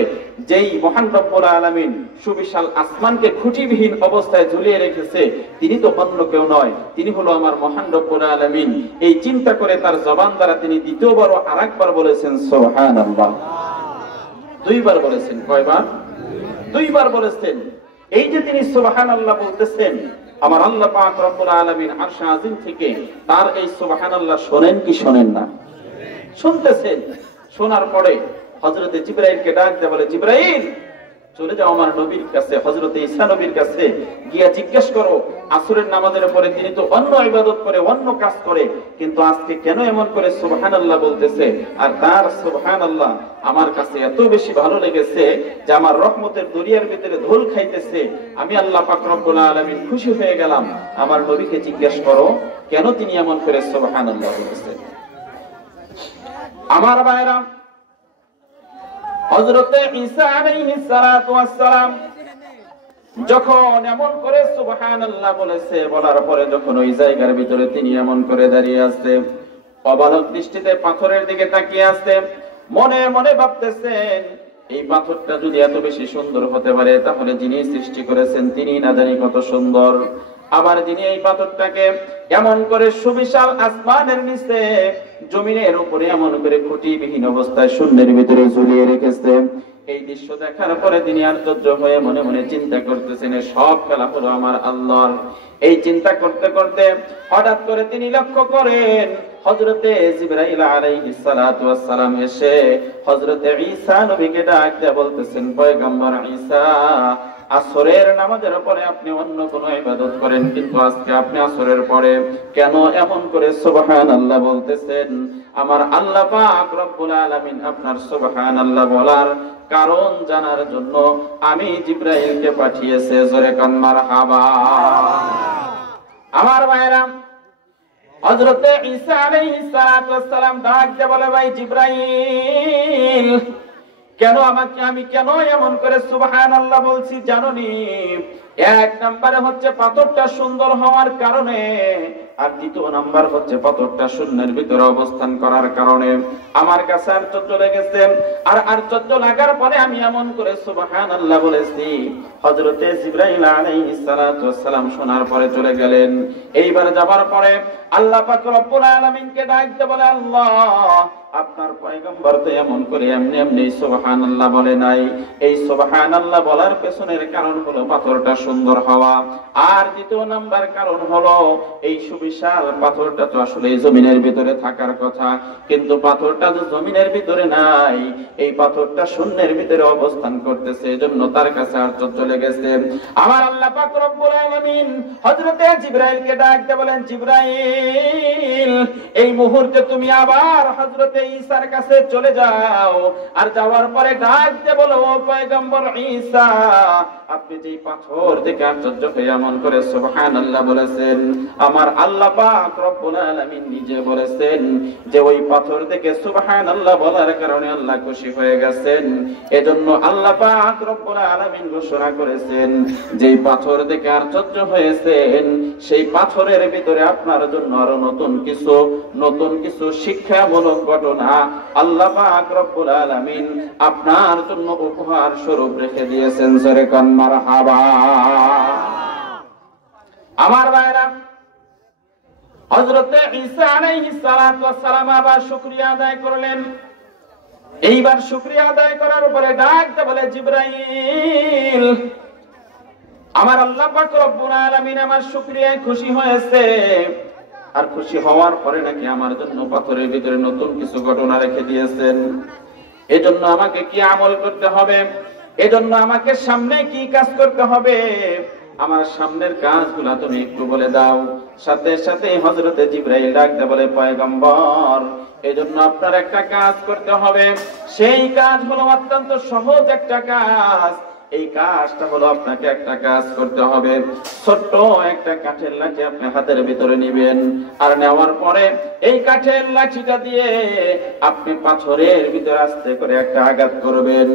যেই মহান রব্বুল আলামিন সুবিশাল আসমানকে খুঁটিবিহীন অবস্থায় ঝুলিয়ে রেখেছে, তিনি তো অন্য কেউ নয়, তিনি হলো আমার মহান রব্বুল আলামিন। এই চিন্তা করে তার জবান দ্বারা তিনি দ্বিতীয়বার ও আরেকবার বলেছেন সুবহানাল্লাহ। 2 বার বলেছেন। কয়বার? 2 বার বলেছেন। এই যে তিনি সুবহানাল্লাহ বলতেছেন, আমার আল্লাহ পাক রব্বুল আলামিন আরশ আজিম থেকে তার এই সুবহানাল্লাহ শোনেন কি শোনেন না? শুনতেছেন। শোনার পরে হযরতে জিবরাইলকে ডাক দিয়ে বলে, জিবরাইল চলে যাও আমার নবীর কাছে, হযরতে ঈসা নবীর কাছে গিয়া জিজ্ঞেস করো, আসরের নামাজের পরে তিনি তো অন্য ইবাদত করে, অন্য কাজ করে, কিন্তু আজকে কেন এমন করে সুবহানাল্লাহ বলতেছে? আর তার সুবহানাল্লাহ আমার কাছে এত বেশি ভালো লেগেছে যে আমার রহমতের দরিয়ার ভিতরে ধুল খাইতেছে। আমি আল্লাহ পাক রব্বুল আলামিন খুশি হয়ে গেলাম। আমার নবীকে জিজ্ঞেস করো কেন তিনি এমন করে সুবহানাল্লাহ বলতেছে। আমার ভাইরা, হযরতে ঈসা আলাইহিস সালাতু ওয়াস সালাম যখন এমন করে সুবহানাল্লাহ বলেছে, বলার পরে যখন ওই জায়গার ভিতরে তিনি এমন করে দাঁড়িয়ে আছে, অবালক দৃষ্টিতে পাথরের দিকে তাকিয়ে আছে, মনে মনে ভাবতেছেন এই পাথরটা যদি এত বেশি সুন্দর হতে পারে, তাহলে যিনি সৃষ্টি করেছেন তিনি না জানি কত সুন্দর। আবার যিনি এই পাথরটাকে এমন করে সুবিশাল আসমানের নিচে জমিনের উপরে এমন করে খুঁটিবিহীন অবস্থায় শূন্যের ভিতরে ঝুলিয়ে রেখেছে, এই দৃশ্য দেখার পরে তিনি আশ্চর্য হয়ে মনে মনে চিন্তা করতেছেন সব খেলা হলো আমার আল্লাহর। এই চিন্তা করতে করতে হঠাৎ করে তিনি লক্ষ্য করেন হযরতে জিবরাইল আলাইহিস সালাতু ওয়াস সালাম এসে হযরতে ঈসা নবীকে ডাক দিয়ে বলতেছেন, পয়গম্বর ঈসা, আসরের নামাজের পরে আপনি অন্য কোনো ইবাদত করেন, কিন্তু আজকে আপনি আসরের পরে কেন এমন করে সুবহানাল্লাহ বলতেছেন? আমার আল্লাহ পাক রব্বুল আলামিন আপনার সুবহানাল্লাহ বলার কারণ জানার জন্য আমি জিবরাইলকে পাঠিয়েছে। জোরে কান মারহাবা। আমার ভাইরা, হযরতে ঈসা আলাইহিস সালাতু ওয়াস সালাম ডাক দিয়ে বলে, ভাই জিবরাইল, কেন আমি কেন এমন করে সুবহানাল্লাহ বলছি জানোনি? 1 নম্বরে হচ্ছে পাথরটা সুন্দর হওয়ার কারণে, আর 2 নাম্বার হচ্ছে পাথরটা শূন্যের ভিতরে অবস্থান করার কারণে। আমার কাছে আশ্চর্য লেগেছে, আর আশ্চর্য লাগার পরে আমি এমন করে সুবহানাল্লাহ বলেছি। হযরতে জিবরাইল আলাইহিস সালাতু ওয়াস সালাম শোনার পরে চলে গেলেন। এইবার যাবার পরে আল্লাহ পাক রব্বুল আলামিনকে ডাক দিয়ে বলে, আল্লাহ, আপনার পয়গম্বর তো এমন করে এমনি এমনি সুবহানাল্লাহ বলে নাই। এই সুবহানাল্লাহ বলার পেছনের কারণ হলো পাথরটা সুন্দর হওয়া, আর 2 নাম্বার কারণ হলো এই সুবিশাল পাথরটা তো আসলে জমিনের ভিতরে থাকার কথা, কিন্তু পাথরটা যে জমিনের ভিতরে নাই, এই পাথরটা শূন্যের ভিতরে অবস্থান করতেছে, এজন্য তার কাছে আশ্চর্য লেগেছে। আমার আল্লাহ পাক রব্বুল আলামিন হযরতে জিবরাইলকে ডাক দিয়ে বলেন, জিবরাইল, এই মুহূর্তে তুমি আবার হযরতে ঈসার কাছে চলে যাও, আর যাওয়ার পরে ডাক দিয়ে বলো, ও পয়গম্বর ঈসা, আপনি যে পাথর দেখে আশ্চর্য হয়ে এমন করে সুবহানাল্লাহ বলেছেন, আমার আল্লাহ পাক রব্বুল আলামিন নিজে বলেছেন যে ওই পাথর দেখে সুবহানাল্লাহ বলার কারণে আল্লাহ খুশি হয়ে গেছেন। এজন্য আল্লাহ পাক রব্বুল আলামিন ঘোষণা করেছেন যে পাথর দেখে আশ্চর্য হয়েছেন, সেই পাথরের ভিতরে আপনার জন্য আরো নতুন কিছু শিক্ষামূলক ঘটনা আল্লাহ পাক রব্বুল আলামিন আপনার জন্য উপহার স্বরূপ রেখে দিয়েছেন। জোরে কান মারহাবা। আমার ভাইরা, হযরতে ঈসা আলাইহিস সালাতু ওয়াস সালাম আবার শুকরিয়া আদায় করলেন। এইবার শুকরিয়া আদায় করার পরে ডাক দিয়ে বলে, জিবরাইল, আমার আল্লাহ পাক রব্বুল আলামিন আমার শুকরিয়ায় খুশি হয়েছে, আর খুশি হওয়ার পরে নাকি আমার জন্য পাথরের ভিতরে নতুন কিছু ঘটনা রেখে দিয়েছেন। এজন্য আমাকে কি আমল করতে হবে? এজন্য আমাকে সামনে কি কাজ করতে হবে? আমার সামনের কাজগুলো তুমি একটু বলে দাও। সাথে সাথে হযরতে জিবরাইল ডাক দিয়ে বলে, পয়গম্বর, এজন্য আপনার একটা কাজ করতে হবে। সেই কাজ হলো অত্যন্ত সহজ একটা কাজ। এই কাজটা হলো আপনাকে একটা কাজ করতে হবে। ছোট্ট একটা কাঠের লাঠি আপনি হাতের ভিতরে নেবেন, আর নেওয়ার পরে এই কাঠের লাঠিটা দিয়ে আপনি পাথরের ভিতরে আস্তে করে একটা আঘাত করবেন।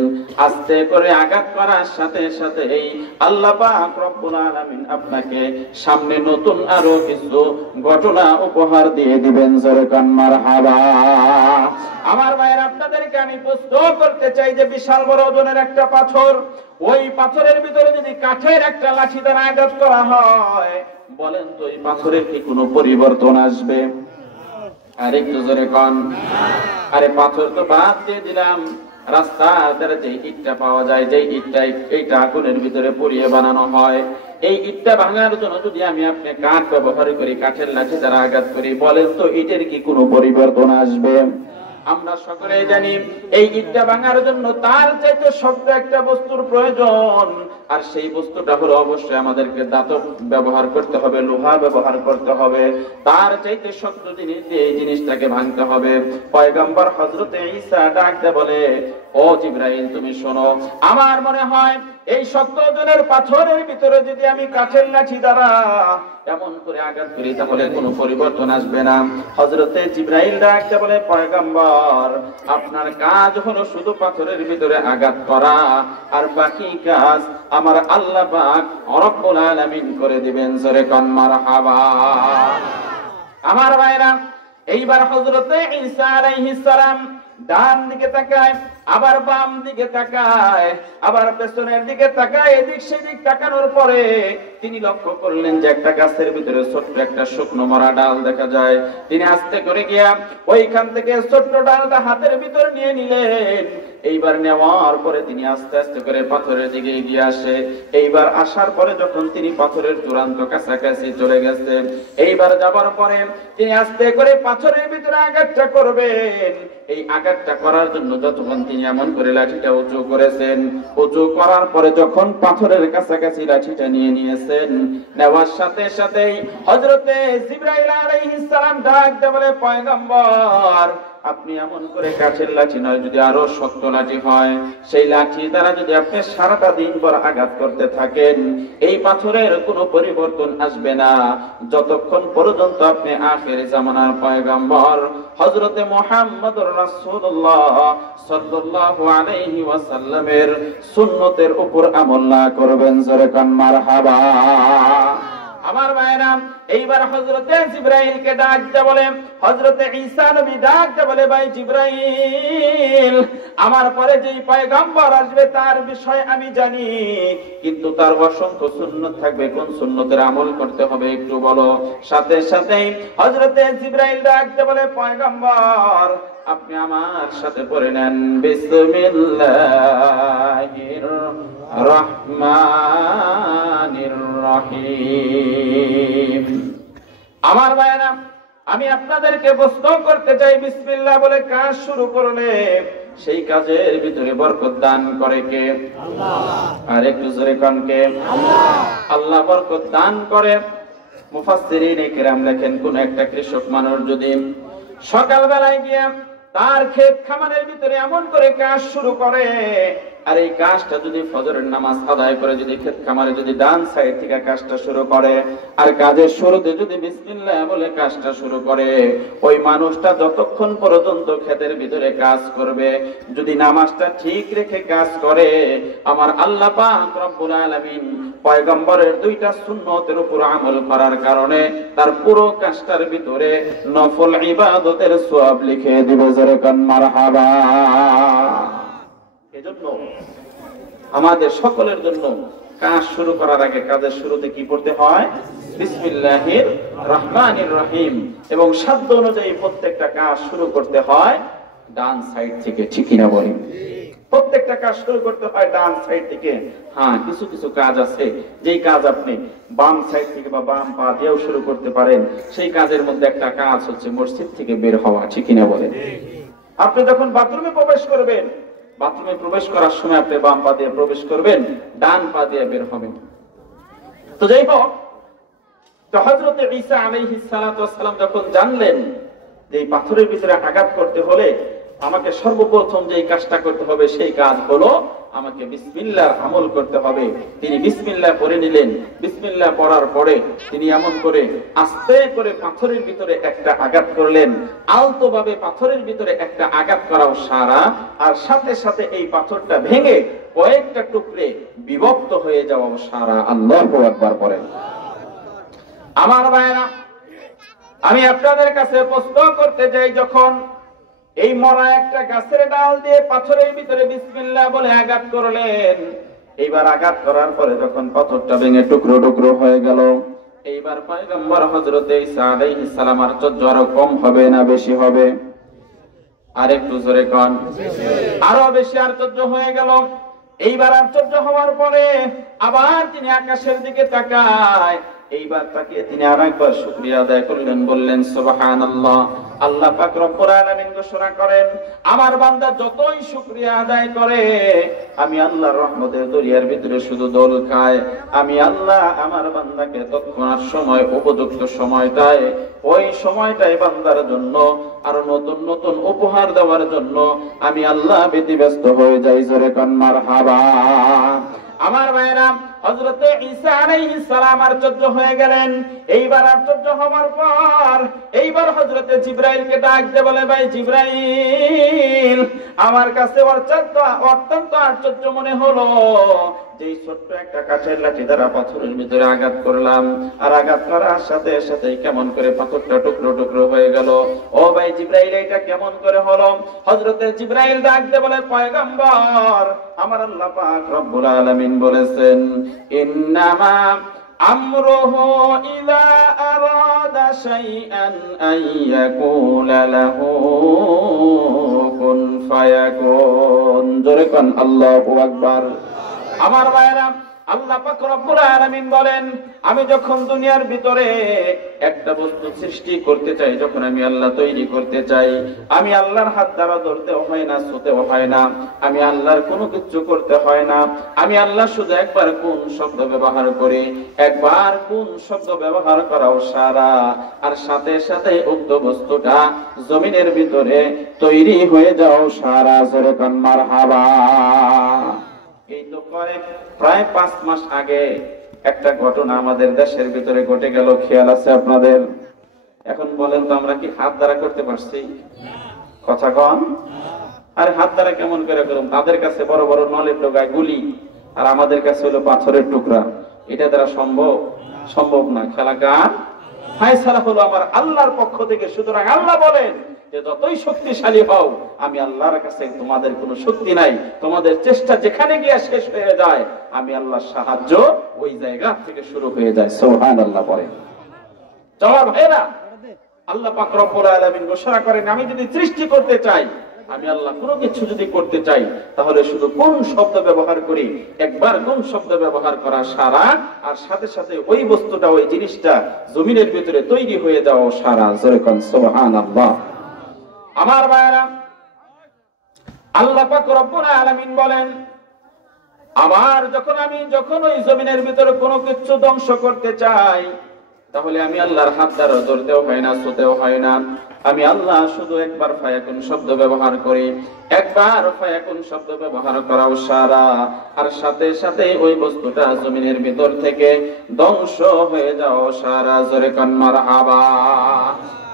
আস্তে করে আঘাত করার সাথে সাথে এই আল্লাহ পাক রব্বুল আলামিন আপনাকে সামনে নতুন আরো কিছু ঘটনা উপহার দিয়ে দিবেন। জোরে কান মারহাবা। আমার ভাইয়ের, আপনাদেরকে আমি প্রশ্ন করতে চাই যে বিশাল বড় ওজনের একটা পাথর, ওই পাথরের ভিতরে যদি কাঠের একটা লাঠি দ্বারা আঘাত করা হয়, বলেন তো এই পাথরের কি কোনো পরিবর্তন আসবে? আর একটু জোরে কন। আরে পাথর তো বাদ দিয়ে দিলাম, রাস্তার ধারে যে ইটটা পাওয়া যায়, যে ইটটা এইটা আগুনের ভিতরে পুড়িয়ে বানানো হয়, এই ইটটা ভাঙার জন্য যদি আমি আপনি কাঠ ব্যবহার করি, কাঠের লাঠি দ্বারা আঘাত করি, বলেন তো ইটের কি কোনো পরিবর্তন আসবে? আমরা সকলেই জানি এই ইটটা ভাঙার জন্য তার চাইতে শক্ত একটা বস্তুর প্রয়োজন, আর সেই বস্তুটা হলো অবশ্যই আমাদেরকে দাতব ব্যবহার করতে হবে, লোহা ব্যবহার করতে হবে। তার চাইতে শক্ত জিনিস দিয়ে এই জিনিসটাকে ভাঙতে হবে। পয়গম্বর হযরতে ঈসা ডাকতে বলে, ও জিবরাইল তুমি শোনো, আমার মনে হয় এই শক্ত ওজনের পাথরের ভিতরে যদি আমি কাঠের লাঠি দ্বারা এমন করে আঘাত করি তাহলে কোনো পরিবর্তন আসবে না। হযরতে জিবরাইল ডাকতে বলে, পয়গম্বর আপনার কাজ হলো শুধু পাথরের ভিতরে আঘাত করা, আর বাকি কাজ আমার আল্লাহ পাক রব্বুল আলামিন করে দিবেন। জোরে কান মারহাবা। আমার ভাইরা, এইবার হযরতে ঈসা আলাইহিস সালাম ডান দিকে তাকায়, আবার বাম দিকে তাকায়, আবার পেছনের দিকে তাকায়, এদিক সেদিক তাকানোর পরে তিনি লক্ষ্য করলেন যে একটা গাছের ভিতরে ছোট্ট একটা শুকনো মরা ডাল দেখা যায়। তিনি আস্তে করে গিয়া ওইখান থেকে ছোট্ট ডালটা হাতের ভিতরে নিয়ে নিলেন। এইবার নেওয়ার পরে তিনি আস্তে আস্তে করে পাথরের দিকে এগিয়ে আসে। এইবার আসার পরে যখন তিনি পাথরের চূড়ান্ত কাছাকাছি চলে গেছে, এইবার যাবার পরে তিনি আস্তে করে পাথরের ভিতরে আঘাতটা করবেন। এই আঘাতটা করার জন্য যতক্ষণ তিনি এমন করে লাঠিটা উঁচু করেছেন, উঁচু করার পরে যখন পাথরের কাছাকাছি লাঠিটা নিয়ে নিয়েছেন, নেওয়ার সাথে সাথেই হযরতে জিবরাইল আলাইহিস সালাম ডাকতে বলে, পয়গম্বর আপনি এমন করে কাঠের লাঠি নয়, যদি আরো শক্ত লাঠি হয়, সেই লাঠি দ্বারা যদি আপনি সারাটা দিন পর আঘাত করতে থাকেন, এই পাথরের কোনো পরিবর্তন আসবে না, যতক্ষণ পর্যন্ত আপনি আখির জামানার পয়গম্বর হযরতে মুহাম্মদুর রাসূলুল্লাহ সাল্লাল্লাহু আলাইহি ওয়াসাল্লামের সুন্নতের উপর আমল না করবেন। জোরে কান মারহাবা। আমার ভাইরা, এইবার হযরতে জিবরাইলকে ডাকতে বলে, হযরতে ঈসা নবী ডাকতে বলে, ভাই জিবরাইল আমার পরে যেই পয়গম্বর আসবে তার বিষয় আমি জানি, কিন্তু তার অসংখ্য সুন্নত থাকবে, কোন সুন্নতের আমল করতে হবে একটু বলো। সাথে সাথেই হযরতে জিবরাইল ডাকতে বলে, পয়গম্বর আপনি আমার সাথে পড়ে নেন, বিসমিল্লাহির রহমানির রহিম। আমার ভাইরা, আমি আপনাদেরকে প্রশ্ন করতে চাই, বিসমিল্লাহ বলে কাজ শুরু করলে সেই কাজের ভিতরে বরকত দান করে কে? আল্লাহ। আর একটু জোরে কান কে? আল্লাহ। আল্লাহ বরকত দান করে। মুফাসসিরিনে কিরাম লেখেন, কোন একটা কৃষক মানুষ যদি সকাল বেলায় গিয়ে তার ক্ষেত খামারের ভিতরে এমন করে কাজ শুরু করে, আর এই কাজটা যদি ফজরের নামাজ আদায় করে যদি ক্ষেত খামারে যদি ডান সাইড থেকে কাজটা শুরু করে, আর কাজের শুরুতে যদি বিসমিল্লাহ বলে কাজটা শুরু করে, ওই মানুষটা যতক্ষণ পর্যন্ত ক্ষেতের ভিতরে কাজ করবে, যদি নামাজটা ঠিক রেখে কাজ করে, আমার আল্লাহ পাক রব্বুল আলামিন পয়গম্বরের দুইটা সুন্নতের উপর আমল করার কারণে তার পুরো কাজটার ভিতরে নফল ইবাদতের সওয়াব লিখে দিবে। জোরে কান মারহাবা। এজন্য আমাদের সকলের জন্য কাজ শুরু করার আগে কাজের শুরুতে কি পড়তে হয়? বিসমিল্লাহির রহমানির রহিম। এবং শব্দ অনুযায়ী প্রত্যেকটা কাজ শুরু করতে হয় ডান সাইড থেকে, ঠিক কিনা বলেন? প্রত্যেকটা কাজ শুরু করতে হয় ডান সাইড থেকে। হ্যাঁ, কিছু কিছু কাজ আছে যেই কাজ আপনি বাম সাইড থেকে বা বাম পা দিয়েও শুরু করতে পারেন। সেই কাজের মধ্যে একটা কাজ হচ্ছে মসজিদ থেকে বের হওয়া, ঠিক কিনা বলেন? আপনি যখন বাথরুমে প্রবেশ করবেন, বাথরুমে প্রবেশ করার সময় আপনি বাম পা দিয়ে প্রবেশ করবেন, ডান পা দিয়ে বের হবেন। তো যাই হোক, তো হযরতে ঈসা আলাইহিস সালাতু ওয়াস সালাম যখন জানলেন যে এই পাথরের ভিতরে আঘাত করতে হলে আমাকে সর্বপ্রথম যে কাজটা করতে হবে সেই কাজ হলো আমাকে বিসমিল্লাহর আমল করতে হবে। তিনি বিসমিল্লাহ পড়ে নিলেন। বিসমিল্লাহ পড়ার পরে তিনি এমন করে আস্তে করে পাথরের ভিতরে একটা আঘাত করলেন। আলতোভাবে পাথরের ভিতরে একটা আঘাত করাও সারা, আর সাথে সাথে এই পাথরটা ভেঙে কয়েকটা টুকরে বিভক্ত হয়ে যাওয়াও সারা। আল্লাহু আকবার বলেন। আমার ভাইরা, আমি আপনাদের কাছে প্রশ্ন করতে চাই, যখন এই মরা একটা গাছের ডাল দিয়ে পাথরের ভিতরে বিসমিল্লাহ বলে আঘাত করলেন, এইবার আঘাত করার পরে যখন পাথরটা ভেঙে টুকরো টুকরো হয়ে গেল, এইবার পয়গম্বর হযরত ঈসা আলাইহিস সালাম আশ্চর্য আরো কম হবে না বেশি হবে? আরেকটু জোরে কোন। আরো বেশি আশ্চর্য হয়ে গেল। এইবার আশ্চর্য হওয়ার পরে আবার তিনি আকাশের দিকে তাকায়। এইবার তাকিয়ে তিনি আরেকবার শুকরিয়া আদায় করলেন, বললেন সুবহানাল্লাহ। আল্লাহ পাক রব্বুল আলামিন ঘোষণা করেন, আমার বান্দা যতই শুকরিয়া আদায় করে, আমি আল্লাহর রহমতের দরিয়ার ভিতরে শুধু দোল খায়। আমি আল্লাহ আমার বান্দাকে তৎক্ষণাৎ সময়, উপযুক্ত সময়টায়, ওই সময়টাই বান্দার জন্য আরো নতুন নতুন উপহার দেওয়ার জন্য আমি আল্লাহ ব্যতিব্যস্ত হয়ে যাই। জোরে কোন মারহাবা। আমার ভাইরা, হযরত ঈসা আলাইহিস সালাম আশ্চর্য হয়ে গেলেন। এইবার আশ্চর্য হওয়ার পর এইবার হযরত জিবরাইলকে ডাক দিয়ে বলে, ভাই জিবরাইল, আমার কাছে অত্যন্ত আশ্চর্য মনে হলো যে ছোট্ট একটা কাঠের লাঠি দ্বারা পাথরের ভিতরে আঘাত করলাম, আর আঘাত করার সাথে সাথে কেমন করে পাথরটা টুকরো টুকরো হয়ে গেল। ও ভাই জিবরাইল, এটা কেমন করে হলো? হযরত জিবরাইল ডাক দিয়ে বলে, পয়গম্বর, আমার আল্লাহ পাক রব্বুল আলামিন বলেছেন, ইন্নামা আমরুহু ইযা আরাদা শাইআন আইয়াকুলা লাহু কুন ফায়াকুন। জোরে কোন আল্লাহু আকবার। আমার ভাইরা, আল্লাহ পাক রব্বুল আলামিন বলেন, আমি যখন দুনিয়ার ভিতরে একটা বস্তু সৃষ্টি করতে চাই, যখন আমি আল্লাহ তৈরি করতে চাই, আমি আল্লাহর হাত দ্বারা ধরতেও হয় না, ছুঁতেও হয় না, আমি আল্লাহর কোনো কিছু করতে হয় না। আমি আল্লাহ শুধু একবার কোন শব্দ ব্যবহার করি, একবার কোন শব্দ ব্যবহার করাও সারা, আর সাথে সাথে উক্ত বস্তুটা জমিনের ভিতরে তৈরি হয়ে যাও সারা। জোরে কোন মারহাবা। এই তো প্রায় 5 মাস আগে একটা ঘটনা আমাদের দেশের ভিতরে ঘটে গেল, খেয়াল আছে আপনাদের? এখন বলেন তো, আমরা কি হাত দ্বারা করতে পারছি? কথা কন। আরে হাত দ্বারা কেমন করে করুন? তাদের কাছে বড় বড় নলের ডগায় গুলি, আর আমাদের কাছে হলো পাথরের টুকরা। এটা দ্বারা সম্ভব না। খেলা কার? ফায়সালা হলো আমার আল্লাহর পক্ষ থেকে। সুতরাং আল্লাহ বলেন যে যতই শক্তিশালী হও, আমি আল্লাহর কাছে তোমাদের কোনো শক্তি নাই। তোমাদের চেষ্টা যেখানে গিয়ে শেষ হয়ে যায়, আমি আল্লাহর সাহায্য ওই জায়গা থেকে শুরু হয়ে যায়। সুবহানাল্লাহ বলেন। জবাব ভাইরা, আল্লাহ পাক রব্বুল আলামিন ঘোষণা করেন, আমি যদি সৃষ্টি করতে চাই, আমি আল্লাহ কোনো কিছু যদি করতে চাই, তাহলে শুধু কোন শব্দ ব্যবহার করি, একবার কোন শব্দ ব্যবহার করা সারা, আর সাথে সাথে ওই বস্তুটা, ওই জিনিসটা জমিনের ভিতরে তৈরি হয়ে যাও সারা। জোরে কোন সুবহানাল্লাহ। আমার ভাইরা, আল্লাহ পাক রব্বুল আলামিন বলেন, যখন ওই জমিনের ভিতরে কোনো কিছু ধ্বংস করতে চাই, তাহলে আমি আল্লাহর হাত দ্বারা ধরতেও হয় না, ছুঁতেও হয় না। আমি আল্লাহ শুধু একবার ফায়াকুন শব্দ ব্যবহার করি, একবার ফায়াকুন শব্দ ব্যবহার করাও সারা, আর সাথে সাথে ওই বস্তুটা জমিনের ভিতর থেকে ধ্বংস হয়ে যাও সারা। জোরে কোন মারহাবা।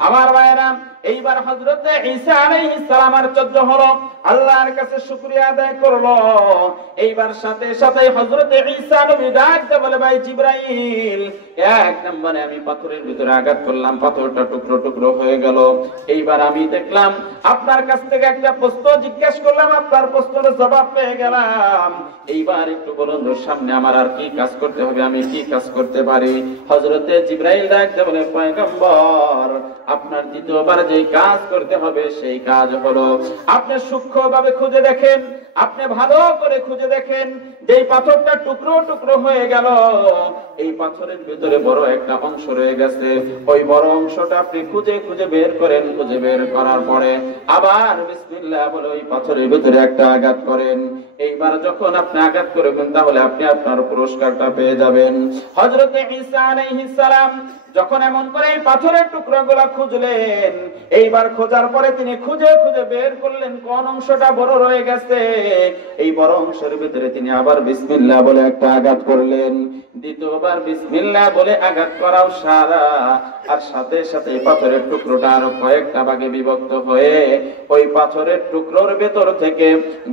আমার ভাইরা, এইবার হযরত ঈসা আলাইহিস সালাম আশ্চর্য হলো, আল্লাহর কাছে শুকরিয়া আদায় করলো। এইবার সাথে সাথে হযরত ঈসা নবী ডাক দিয়ে বলে, ভাই জিবরাইল, এক নম্বরে আমি পাথরের ভিতরে আঘাত করলাম, পাথরটা টুকরো টুকরো হয়ে গেল। এইবার আমি দেখলাম আপনার কাছ থেকে একটা প্রশ্ন জিজ্ঞাসা করলাম, আপনার প্রশ্নের জবাব পেয়ে গেলাম। এইবার একটু বলুন তো, সামনে আমার আর কি কাজ করতে হবে, আমি কি কাজ করতে পারি? হযরত জিবরাইল ডাক দিয়ে বলে, পয়গম্বর, আপনার দ্বিতীয়বার যে কাজ করতে হবে সেই কাজ হলো, আপনি সূক্ষ্মভাবে খুঁজে দেখেন, আপনি ভালো করে খুঁজে দেখেন, যে পাথরটা টুকরো টুকরো হয়ে গেল, এই পাথরের ভিতরে বড় একটা অংশ রয়ে গেছে। ওই বড় অংশটা আপনি খুঁজে খুঁজে বের করেন। খুঁজে বের করার পরে আবার বিসমিল্লাহ বলে ওই পাথরের ভিতরে একটা আঘাত করেন। এইবার যখন আপনি আঘাত করবেন তাহলে আপনি আপনার পুরস্কারটা পেয়ে যাবেন। হযরত ঈসা আলাইহিস সালাম যখন এমন করে এই পাথরের টুকরাগুলো খুঁজলেন, এইবার খোঁজার পরে তিনি খুঁজে খুঁজে বের করলেন কোন অংশটা বড় রয়ে গেছে। এই বড় অংশের ভিতরে তিনি আবার বিসমিল্লাহ বলে একটা আঘাত করলেন। দ্বিতীয়বার বিসমিল্লাহ বলে আঘাত করাও সারা, আর সাথে সাথে পাথরের টুকরোটা আরো কয়েকটা ভাগে বিভক্ত হয়ে ওই পাথরের টুকরোর ভেতর থেকে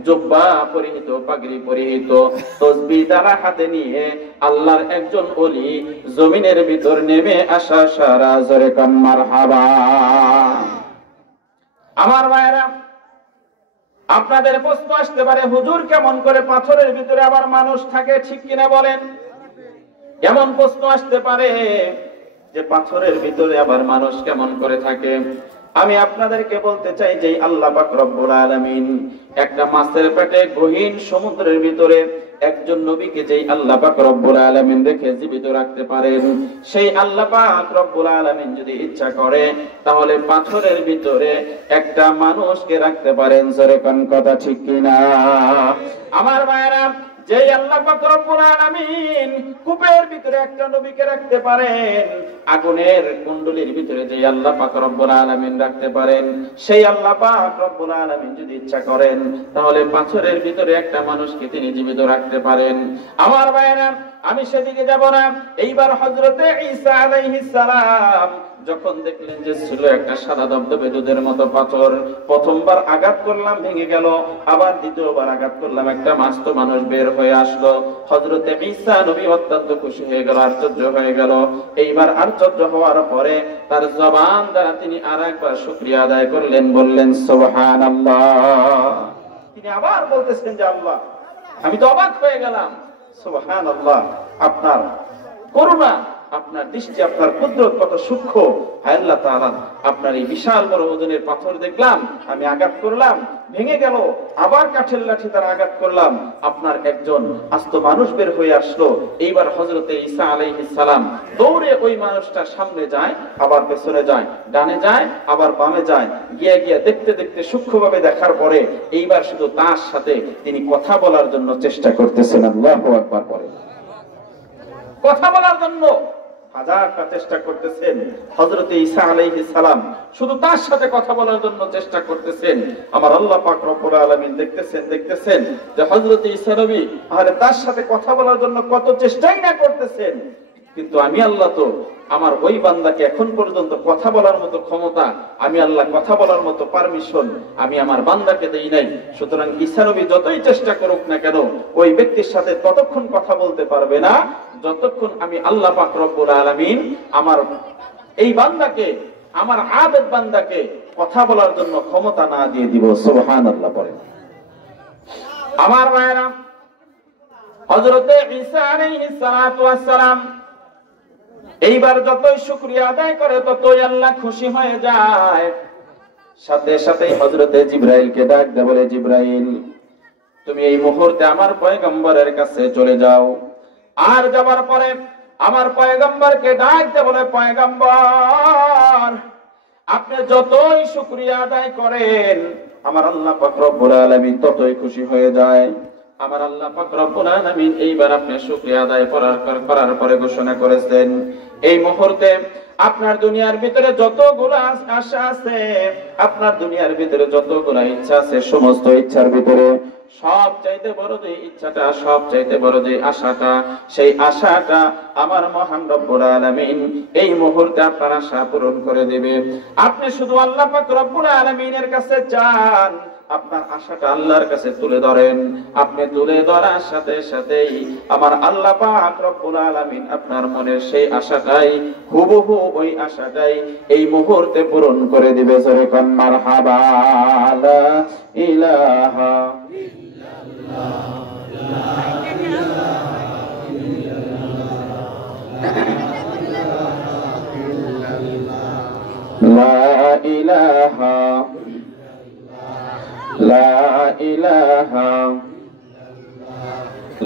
জুব্বা পরিহিত, পাগড়ি পরিহিত, তসবিহ দ্বারা হাতে নিয়ে আল্লাহর একজন ওলি জমিনের ভিতর নেমে আসা সারা। জোরে কান মারহাবা। আমার ভাইরা, আপনাদের প্রশ্ন আসতে পারে, হুজুর কেমন করে পাথরের ভিতরে আবার মানুষ থাকে, ঠিক কিনা বলেন? এমন প্রশ্ন আসতে পারে যে পাথরের ভিতরে আবার মানুষ কেমন করে থাকে। আমি আপনাদেরকে বলতে চাই যে আল্লাহ পাক রব্বুল আলামিন একটা মাছের পেটে গহীন সমুদ্রের ভিতরে একজন নবীকে যেই আল্লাহ পাক রব্বুল আলামিন রেখে জীবিত রাখতে পারেন, সেই আল্লাহ পাক রব্বুল আলামিন যদি ইচ্ছা করে তাহলে পাথরের ভিতরে একটা মানুষকে রাখতে পারেন। জোরে কোন কথা ঠিক কিনা? আমার ভাইরা, যেই আল্লাহ পাক রব্বুল আলামিন কূপের ভিতরে একটা নবীকে রাখতে পারেন, আগুনের কুণ্ডলীর ভিতরে যেই আল্লাহ পাক রব্বুল আলামিন রাখতে পারেন, সেই আল্লাহ পাক রব্বুল আলামিন যদি ইচ্ছা করেন তাহলে পাথরের ভিতরে একটা মানুষকে তিনি জীবিত রাখতে পারেন। আমার ভাইরা, আমি সেদিকে যাব না। এইবার হযরতে ঈসা আলাইহিস সালাম যখন দেখলেন যে ছিল একটা সাদা ধবধবে দুধের মতো পাথর, প্রথমবার আঘাত করলাম ভেঙে গেল, আবার দ্বিতীয়বার আঘাত করলাম একটা মাস্ত মানুষ বের হয়ে আসলো। হযরতে ঈসা নবী অত্যন্ত খুশি হয়ে গেল, আশ্চর্য হয়ে গেল। এইবার আশ্চর্য হওয়ার পরে তার জবান দ্বারা তিনি আরেকবার শুকরিয়া আদায় করলেন, বললেন সুবহানাল্লাহ। তিনি আবার বলতেছেন যে আল্লাহ, আমি তো অবাক হয়ে গেলাম, সুবহানাল্লাহ, আপনার করুণা, আপনার দৃষ্টি, আপনার কুদরত কত সূক্ষ্ম। হায় আল্লাহ তাআলা, আপনার এই বিশাল বড় ওজনের পাথর দেখলাম, আমি আঘাত করলাম, ভেঙে গেল, আবার কাঠের লাঠি দ্বারা আঘাত করলাম, আপনার একজন আস্ত মানুষ বের হয়ে আসলো। এইবার হযরতে ঈসা আলাইহিস সালাম দৌড়ে ওই মানুষটার সামনে যায়, আবার পেছনে যায়, ডানে যায়, আবার বামে যায়, গিয়ে গিয়ে দেখতে দেখতে সূক্ষ্মভাবে দেখার পরে এইবার শুধু তার সাথে তিনি কথা বলার জন্য চেষ্টা করতেছেন। আল্লাহু আকবার। পরে কথা বলার জন্য হাজারটা চেষ্টা করতেছেন। হযরতে ঈসা আলাইহিস সালাম শুধু তার সাথে কথা বলার জন্য চেষ্টা করতেছেন। আমার আল্লাহ পাক রব্বুল আলামিন দেখতেছেন যে হযরতে ঈসা নবী আরে তার সাথে কথা বলার জন্য কত চেষ্টাই না করতেছেন, কিন্তু আমি আল্লাহ তো আমার ওই বান্দাকে এখন পর্যন্ত কথা বলার মতো ক্ষমতা, আমি আল্লাহ কথা বলার মতো পারমিশন আমি আমার বান্দাকে দেই নাই। সুতরাং ঈসা নবী যতই চেষ্টা করুক না কেন ওই ব্যক্তির সাথে ততক্ষণ কথা বলতে পারবে না যতক্ষণ আমি আল্লাহ পাক রব্বুল আলামিন আমার এই বান্দাকে, আমার আবেদ বান্দাকে কথা বলার জন্য ক্ষমতা না দিয়ে দিব। সুবহানাল্লাহ। পরে আমার ভাইরা, হযরতে ঈসা আলাইহিস সালাতু ওয়াস সালাম এইবার যতই শুকরিয়া আদায় করে ততই আল্লাহ খুশি হয়ে যায়। সাথে সাথে হযরতে জিবরাইলকে ডাক দেয়, বলে জিবরাইল, তুমি এই মুহূর্তে আমার পয়গম্বরের কাছে চলে যাও। আর যাবার পরে আমার পয়গম্বরকে ডাক দেয়, বলে পয়গম্বর, আপনি যতই শুকরিয়া আদায় করেন আমার আল্লাহ পাক রব্বুল আলামিন ততই খুশি হয়ে যায়। আমার আল্লাহ পাক রব্বুল আলামিন এইবার আপনি শুকরিয়া আদায় করার পরে ঘোষণা করেছেন, এই মুহূর্তে আপনার দুনিয়ার ভিতরে যতগুলো আশা আছে, আপনার দুনিয়ার ভিতরে যতগুলো ইচ্ছা আছে, সমস্ত ইচ্ছার ভিতরে সবচাইতে বড় যে ইচ্ছাটা, সবচাইতে বড় যে আশাটা, সেই আশাটা আমার মহান রব্বুল আলামিন এই মুহূর্তে আপনার আশা পূরণ করে দিবে। আপনি শুধু আল্লাহ পাক রব্বুল আলামিনের কাছে চান, আপনার আশাটা আল্লাহর কাছে তুলে ধরেন। আপনি তুলে ধরার সাথে সাথেই আমার আল্লাহ পাক রব্বুল আলামিন আপনার মনের সেই আশাটাই, হুবহু ওই আশাটাই এই মুহূর্তে পূরণ করে দিবে। জোরে কোন মারহাবা। লা ইলাহা লা ইলাহা লা ইলাহা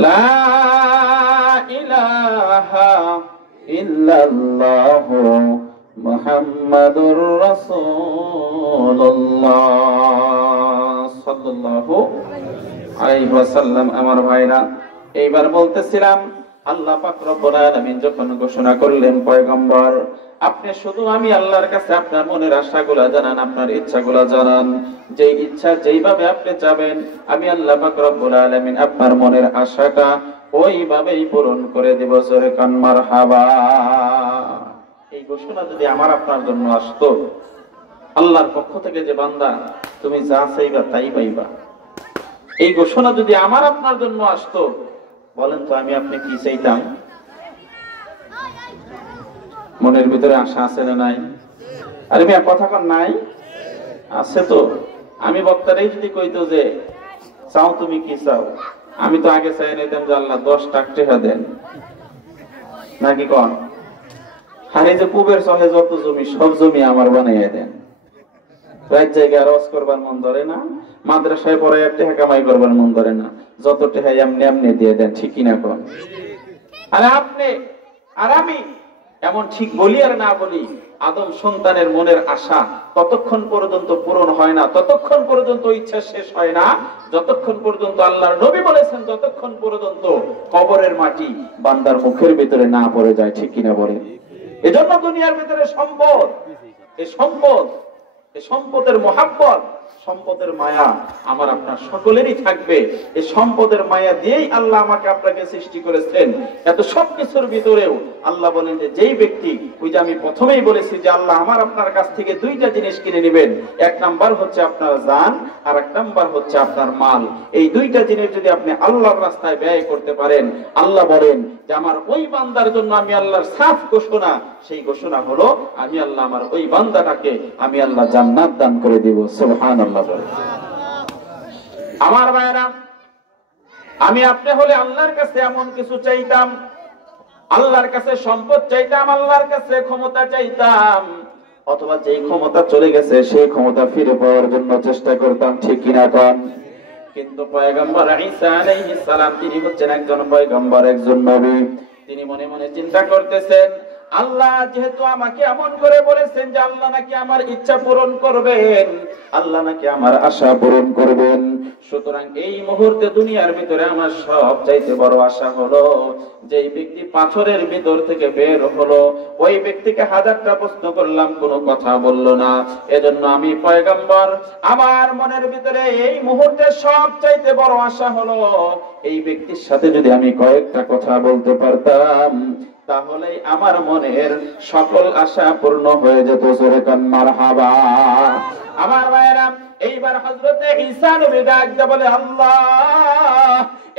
লা ইলাহা ইল্লাল্লাহু মুহাম্মাদুর রাসূলুল্লাহ সাল্লাল্লাহু আলাইহি আলাইহি ওয়াসাল্লাম। আমার ভাইরা, এইবার বলতেছিলাম আল্লাহ পাক রব্বুল আলামিন যখন ঘোষণা করলেন, পয়গম্বর আপনি শুধু আমি আল্লাহর কাছে আপনার মনের আশাগুলো জানান, আপনার ইচ্ছাগুলো জানান। যেই ইচ্ছা যেইভাবে আপনি চাবেন, আমি আল্লাহ পাক রব্বুল আলামিন আপনার মনের আশাটা ওইভাবেই পূরণ করে দেব। জোরে কান মারহাবা। এই ঘোষণা যদি আমার আপনার জন্য আসতো, আল্লাহর পক্ষ থেকে যে বান্দা তুমি যা চাইবা তাই পাইবা, এই ঘোষণা যদি আমার আপনার জন্য আসতো, বলেন তো আমি আপনি কি চাইতাম? মনের ভিতরে আশা আছে না নাই? আরে মিয়া কথা কন নাই? আছে তো। আমি বক্তারাই যদি কইতো যে চাও তুমি কি চাও, আমি তো আগে চাই নিতাম যে আল্লাহ 10 টাকা দেন, নাকি কন? আরে যে পূবের সহে যত জমি সব জমি আমার বানাইয়া দেন। এক জায়গায় রস করবার মন ধরে না, মাদ্রাসায় পড়ে টাকা কামাই করবার মন ধরে না, যত টাকা এমনি এমনি দিয়ে দেন, ঠিক কিনা কোন? আরে আপনি আর আমি এমন ঠিক বলি আর না বলি, আদম সন্তানের মনের আশা ততক্ষণ পর্যন্ত পূরণ হয় না, ততক্ষণ পর্যন্ত ইচ্ছা শেষ হয় না, যতক্ষণ পর্যন্ত আল্লাহর নবী বলেছেন যতক্ষণ পর্যন্ত কবরের মাটি বান্দার মুখের ভিতরে না পড়ে যায়, ঠিক কিনা বলেন? এজন্য দুনিয়ার ভিতরে সম্পদ, এই সম্পদ, এই সম্পদের মহাব্বত, সম্পদের মায়া আমার আপনার সকলেরই থাকবে। এই সম্পদের মায়া দিয়েই আল্লাহ আমাকে আপনাকে সৃষ্টি করেছেন। এত সবকিছুর ভিতরেও আল্লাহ বলেন যে যেই ব্যক্তি, ওই যে আমি প্রথমেই বলেছি যে আল্লাহ আমার আপনার কাছ থেকে দুইটা জিনিস কিনে নেবেন, এক নাম্বার হচ্ছে আপনার জান, আর এক নাম্বার হচ্ছে আপনার মাল। এই দুইটা জিনিস যদি আপনি আল্লাহর রাস্তায় ব্যয় করতে পারেন, আল্লাহ বলেন যে আমার ওই বান্দার জন্য আমি আল্লাহর সাফ ঘোষণা, সেই ঘোষণা হলো আমি আল্লাহ আমার ওই বান্দাটাকে আমি আল্লাহ জান্নাত দান করে দিব। সুবহানাল্লাহ। আমার ভাইরা, আমি আপনি হলে আল্লাহর কাছে এমন কিছু চাইতাম, আল্লাহর কাছে সম্পদ চাইতাম, আল্লাহর কাছে ক্ষমতা চাইতাম, অথবা যেই ক্ষমতা চলে গেছে সেই ক্ষমতা ফিরে পাওয়ার জন্য চেষ্টা করতাম, ঠিক কিনা কোন? কিন্তু পয়গম্বর ঈসা আলাইহিস সালাম তিনি হচ্ছেন একজন পয়গম্বর, একজন নবী। তিনি মনে মনে চিন্তা করতেছেন, আল্লাহ যেহেতু আমাকে এমন করে বলেছেন যে আল্লাহ নাকি আমার ইচ্ছা পূরণ করবেন, আল্লাহ নাকি আমার আশা পূরণ করবেন, সুতরাং এই মুহূর্তে দুনিয়ার ভিতরে আমার সব চাইতে বড় আশা হলো যেই ব্যক্তি পাথরের ভিতর থেকে বের হলো, ওই ব্যক্তিকে হাজারটা প্রশ্ন করলাম, কোনো কথা বলল না। এজন্য আমি পয়গম্বর, আমার মনের ভিতরে এই মুহূর্তে সব চাইতে বড় আশা হলো এই ব্যক্তির সাথে যদি আমি কয়েকটা কথা বলতে পারতাম, তাহলে আমার মনের সকল আশা পূর্ণ হয়ে যেত। জোরে কান মারহাবা। আমার ভাইরা, এইবার হযরত ঈসা নবী ডাক দিয়ে বলে, আল্লাহ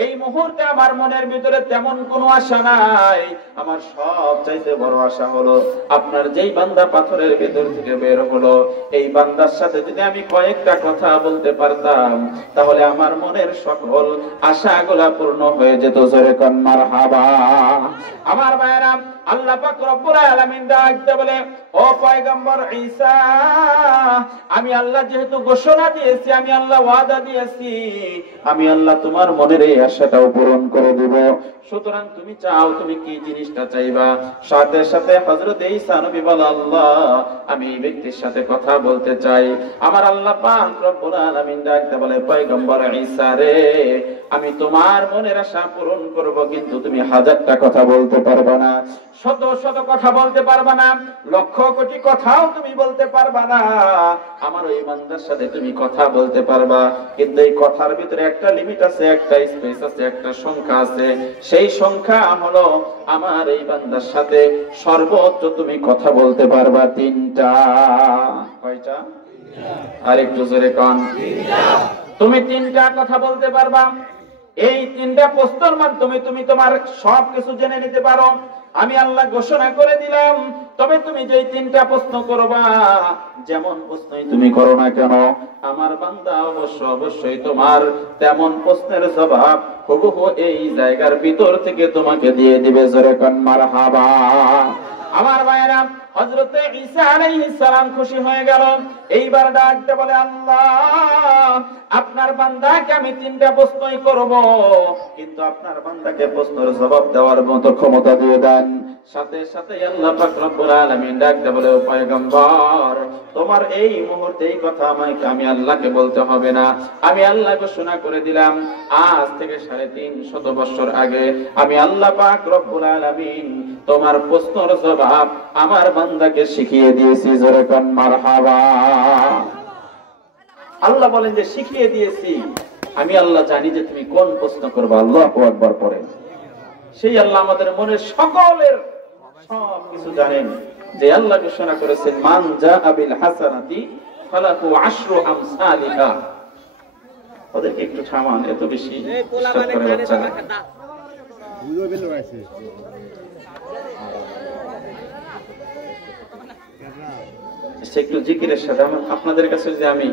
এই মুহূর্তে আমার মনের ভিতরে তেমন কোনো আশা নাই, আমার সব চাইতে বড় আশা হলো আপনার যেই বান্দা পাথরের ভিতর থেকে বের হলো, এই বান্দার সাথে যদি আমি কয়েকটা কথা বলতে পারতাম, তাহলে আমার মনের সকল আশাগুলা পূর্ণ হয়ে যেত। জোরে কান মারহাবা। আমার ভাইরা, আল্লাহ পাক রব্বুল আলামিন ডাক দিয়ে বলে, ও পয়গম্বর ঈসা, আমি আল্লাহ যেহেতু ঘোষণা দিয়েছি, আমি আল্লাহ ওয়াদা দিয়েছি, আমি আল্লাহ তোমার মনের এই আশাটাও পূরণ করে দেব। সুতরাং তুমি চাও, তুমি কি জিনিসটা চাইবা? সাথে সাথে হযরত ঈসা নবী বলে, আল্লাহ আমি এই ব্যক্তির সাথে কথা বলতে চাই। আমার আল্লাহ পাক রব্বুল আলামিন ডাকতে বলে, পয়গম্বর ঈসা রে, আমি তোমার মনের আশা পূরণ করব, কিন্তু তুমি হাজারটা কথা বলতে পারবে না, শত শত কথা বলতে পারবে না, লক্ষ কোটি কথাও তুমি বলতে পারবে না। আমার ওই বান্দার সাথে তুমি কথা বলতে পারবা, কিন্তু এই কথার ভিতরে একটা লিমিট আছে, একটা স্পেস আছে, একটা সংখ্যা আছে। সেই সংখ্যা হলো আমার এই বান্দার সাথে সর্বোচ্চ তুমি কথা বলতে পারবা 3টা। কয়টা? আরেকটু জোরে কোন। তুমি 3টা কথা বলতে পারবা। এই 3টা প্রশ্নের মাধ্যমে তুমি তোমার সবকিছু জেনে নিতে পারো। আমি আল্লাহ ঘোষণা করে দিলাম, তবে তুমি যেই 3টা প্রশ্ন করবা, যেমন প্রশ্নই তুমি করো না কেন, আমার বান্দা অবশ্যই তোমার তেমন প্রশ্নের জবাব হুবহু এই জায়গার ভিতর থেকে তোমাকে দিয়ে দিবে। জোরে কান মারহাবা। আমার ভাইরা, হযরতে ঈসা আলাইহিস সালাম খুশি হয়ে গেল। এইবার ডাকতে বলে, আল্লাহ আপনার বান্দাকে আমি 3টা প্রশ্নই করব, কিন্তু আপনার বান্দাকে প্রশ্নের জবাব দেওয়ার মতো ক্ষমতা দিয়ে দেন। সাথে সাথে আল্লাহ পাক রব্বুল আলামিন ডাকতে বলে, ও পয়গম্বর তোমার এই মুহূর্তে এই কথা আমি আল্লাহকে বলতে হবে না। আমি আল্লাহ ঘোষণা করে দিলাম, আজ থেকে 350 বছর আগে আমি আল্লাহ পাক রব্বুল আলামিন তোমার প্রশ্নের জবাব আমার বান্দাকে শিখিয়ে দিয়েছি। জোরে কোন মারহাবা। আল্লাহ বলেন যে শিখিয়ে দিয়েছি, আমি আল্লাহ জানি যে তুমি কোন প্রশ্ন করবে। আল্লাহু আকবার পড়ে। সেই আল্লাহ আমাদের মনের সকলের সব কিছু জানেন। যে আল্লাহ ঘোষণা করেছেন, মান জাআ বিল হাসানাতি ফালাহু আশরু আমসালিহা। ওদেরকে একটু থামান, এত বেশি ডিস্টার্ব করে বাচ্চারা। একটু জিকিরের সাথে আপনাদের কাছে যে আমি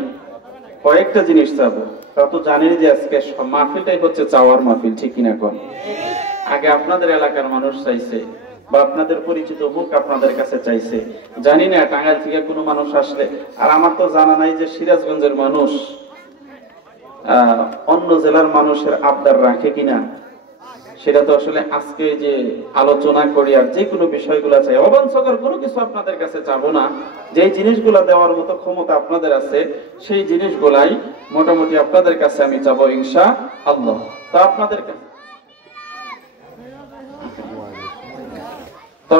কয়েকটা জিনিস চাবো, তা তো জানেন যে আজকে মাহফিলটাই হচ্ছে চাওয়ার মাহফিল, ঠিক কিনা কোন? আগে আপনাদের এলাকার মানুষ চাইছে, বা আপনাদের পরিচিত মুখ আপনাদের কাছে চাইছে। জানি না টাঙ্গাইল থেকে কোনো মানুষ আসলে, আর আমার তো জানা নাই যে সিরাজগঞ্জের মানুষ অন্য জেলার মানুষের আবদার রাখে কিনা। সেটা তো আসলে আজকে যে আলোচনা করি, আর যে কোনো বিষয়গুলো চাই, অবাঞ্ছকর কোনো কিছু আপনাদের কাছে চাবো না। যে জিনিসগুলো দেওয়ার মতো ক্ষমতা আপনাদের আছে, সেই জিনিসগুলাই মোটামুটি আপনাদের কাছে আমি চাবো ইনশাআল্লাহ। তো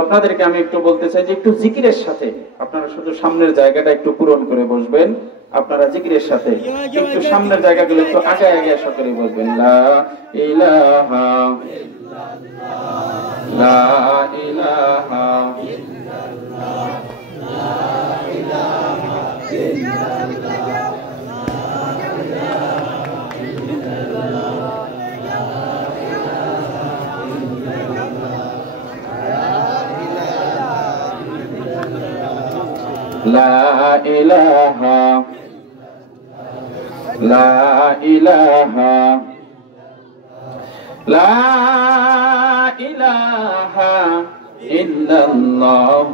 আপনাদেরকে আমি একটু বলতে চাই যে একটু জিকিরের সাথে আপনারা শুধু সামনের জায়গাটা একটু পূরণ করে বসবেন। আপনারা জিকিরের সাথে একটু সামনের জায়গাগুলো একটু আগে আগে সকলে বসবেন। লা ইলাহা ইল্লাল্লাহ, লা ইলাহা ইল্লাল্লাহ, লা ইলাহা ইল্লাল্লাহ, লা ইলাহা লা ইলাহা লা ইলাহা ইল্লাল্লাহ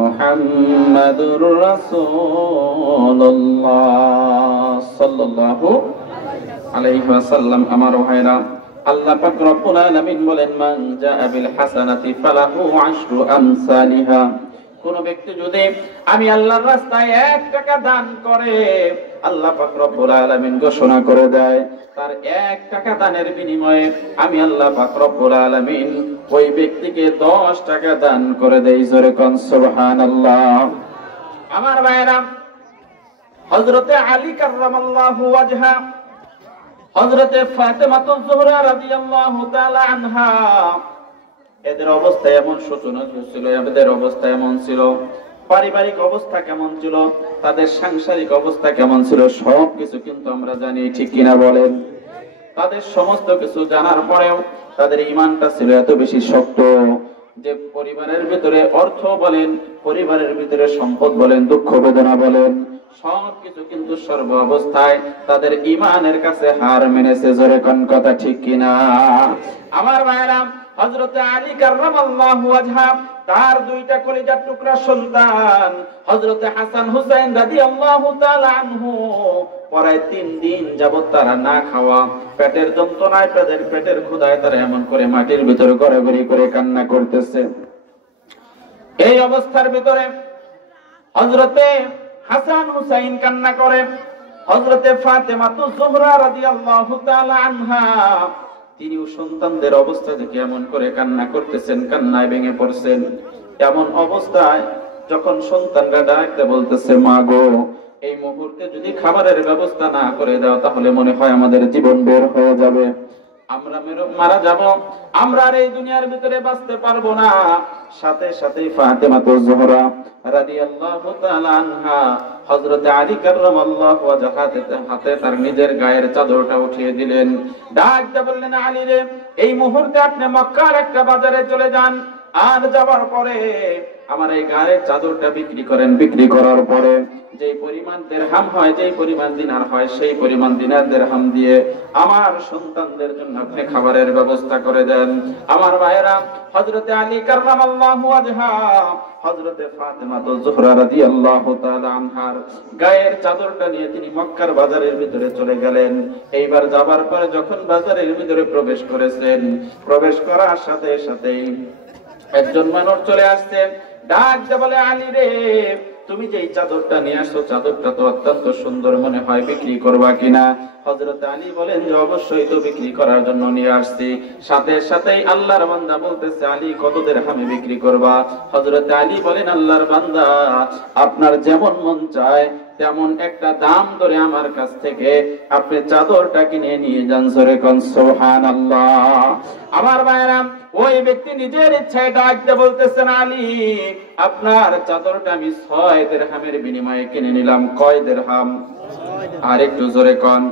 মুহাম্মাদুর রাসূলুল্লাহ সাল্লাল্লাহু আলাইহি ওয়াসাল্লাম। আমার ভাইরা, আল্লাহ পাক রব্বুল আলামিন বলেন, মান জাআ বিল হাসানাতি ফালাহু আশরু আমসালিহা। কোন ব্যক্তি যদি আমি আল্লাহর রাস্তায় 1 টাকা দান করে, আল্লাহ পাক রব্বুল আলামিন ঘোষণা করে দেয়, তার 1 টাকা দানের বিনিময়ে আমি আল্লাহ পাক রব্বুল আলামিন ওই ব্যক্তিকে 10 টাকা দান করে দেই। জোরে কোন সুবহানাল্লাহ। আমার ভাইরা, হযরতে আলী কাররামাল্লাহু ওয়াজহা, হযরতে ফাতেমাতুজ জোহরা রাদিয়াল্লাহু তাআলা আনহা, এদের অবস্থা এমন শোচনীয় ছিল, এদের অবস্থা এমন ছিল, পারিবারিক অবস্থা কেমন ছিল, তাদের সাংসারিক অবস্থা কেমন ছিল, সবকিছু কিন্তু আমরা জানি, ঠিক কিনা বলেন? তাদের সমস্ত কিছু জানার পরেও তাদের ঈমানটা ছিল এত বেশি শক্ত যে পরিবারের ভিতরে অর্থ বলেন, পরিবারের ভিতরে সম্পদ বলেন, দুঃখ বেদনা বলেন, সবকিছু কিন্তু সর্ব অবস্থায় তাদের ঈমানের কাছে হার মেনেছে। জোরে কোন কথা, ঠিক কিনা? আমার ভাইরা, হযরতে আলী কাররামাল্লাহু ওয়াজহা, তার 2টা কলিজার টুকরা সন্তান হযরতে হাসান হুসাইন রাদিয়াল্লাহু তাআলা আনহু, পরায় 3 দিন যাবত তারা না খাওয়া, পেটের যন্ত্রণায়, পেটের ক্ষুধায় তারা এমন করে মাটির ভিতরে গড়াগড়ি করে কান্না করতেছে। এই অবস্থার ভিতরে হযরতে হাসান হুসাইন কান্না করে, হযরতে ফাতেমাতুজ জোহরা রাদিয়াল্লাহু তাআলা আনহা, তিনিও সন্তানদের অবস্থা দেখে এমন করে কান্না করতেছেন, কান্নায় ভেঙে পড়ছেন। এমন অবস্থায় যখন সন্তানরা ডাকতে বলতেছে, মা গো, এই মুহূর্তে যদি খাবারের ব্যবস্থা না করে দাও, তাহলে মনে হয় আমাদের জীবন বের হয়ে যাবে, আমরা মারা যাব, আমরা আর এই দুনিয়ার ভিতরে বাঁচতে পারবো না। সাথে সাথে ফাতেমাতুজ জোহরা রাদিয়াল্লাহু তাআলা আনহা হযরত আলী কাররামাল্লাহু ওয়াজহাতে হাতে তার নিজের গায়ের চাদরটা উঠিয়ে দিলেন, ডাকতে বললেন, আলী রে, এই মুহূর্তে আপনি মক্কার একটা বাজারে চলে যান, আর যাবার পরে আমার এই গায়ের চাদরটা বিক্রি করেন। বিক্রি করার পরে যে পরিমাণ দিরহাম হয়, যে পরিমাণ দিনার হয়, সেই পরিমাণ দিনার দিরহাম দিয়ে আমার সন্তানদের জন্য আপনি খাবারের ব্যবস্থা করে দেন। আমার ভাইয়েরা, হযরতে আলী কাররামাল্লাহু ওয়াজহা, হযরতে ফাতেমা যোহরা রাদিয়াল্লাহু তাআলা আনহার গায়ের চাদরটা নিয়ে তিনি মক্কার বাজারের ভিতরে চলে গেলেন। এইবার যাবার পরে যখন বাজারের ভিতরে প্রবেশ করেছেন, প্রবেশ করার সাথে সাথেই একজন মানুষ চলে আসছে, ডাক দিয়ে বলে, আলী রে, তুমি যে চাদরটা নিয়ে আসছো, চাদরটা তো অত্যন্ত সুন্দর মনে হয়, বিক্রি করবা কিনা? হযরত আলী বলেন যে অবশ্যই তো বিক্রি করার জন্য নিয়ে আসছি। সাথে সাথেই আল্লাহর বান্দা বলতেছে, আলী কত দিরহামে বিক্রি করবা? হযরত আলী বলেন, আল্লাহর বান্দা, আপনার যেমন মন চায় তেমন একটা দাম ধরে আমার কাছ থেকে আপনি চাদরটা কিনে নিয়ে যান। জোরে কোন সুবহানাল্লাহ। আমার ভাইরা, ওই ব্যক্তি নিজের ইচ্ছায় ডাকতে বলতেছেন, আলী আপনার চাদরটা আমি 6 দিরহামের বিনিময়ে কিনে নিলাম। কয় দিরহাম? আর একটু জোরে কোন,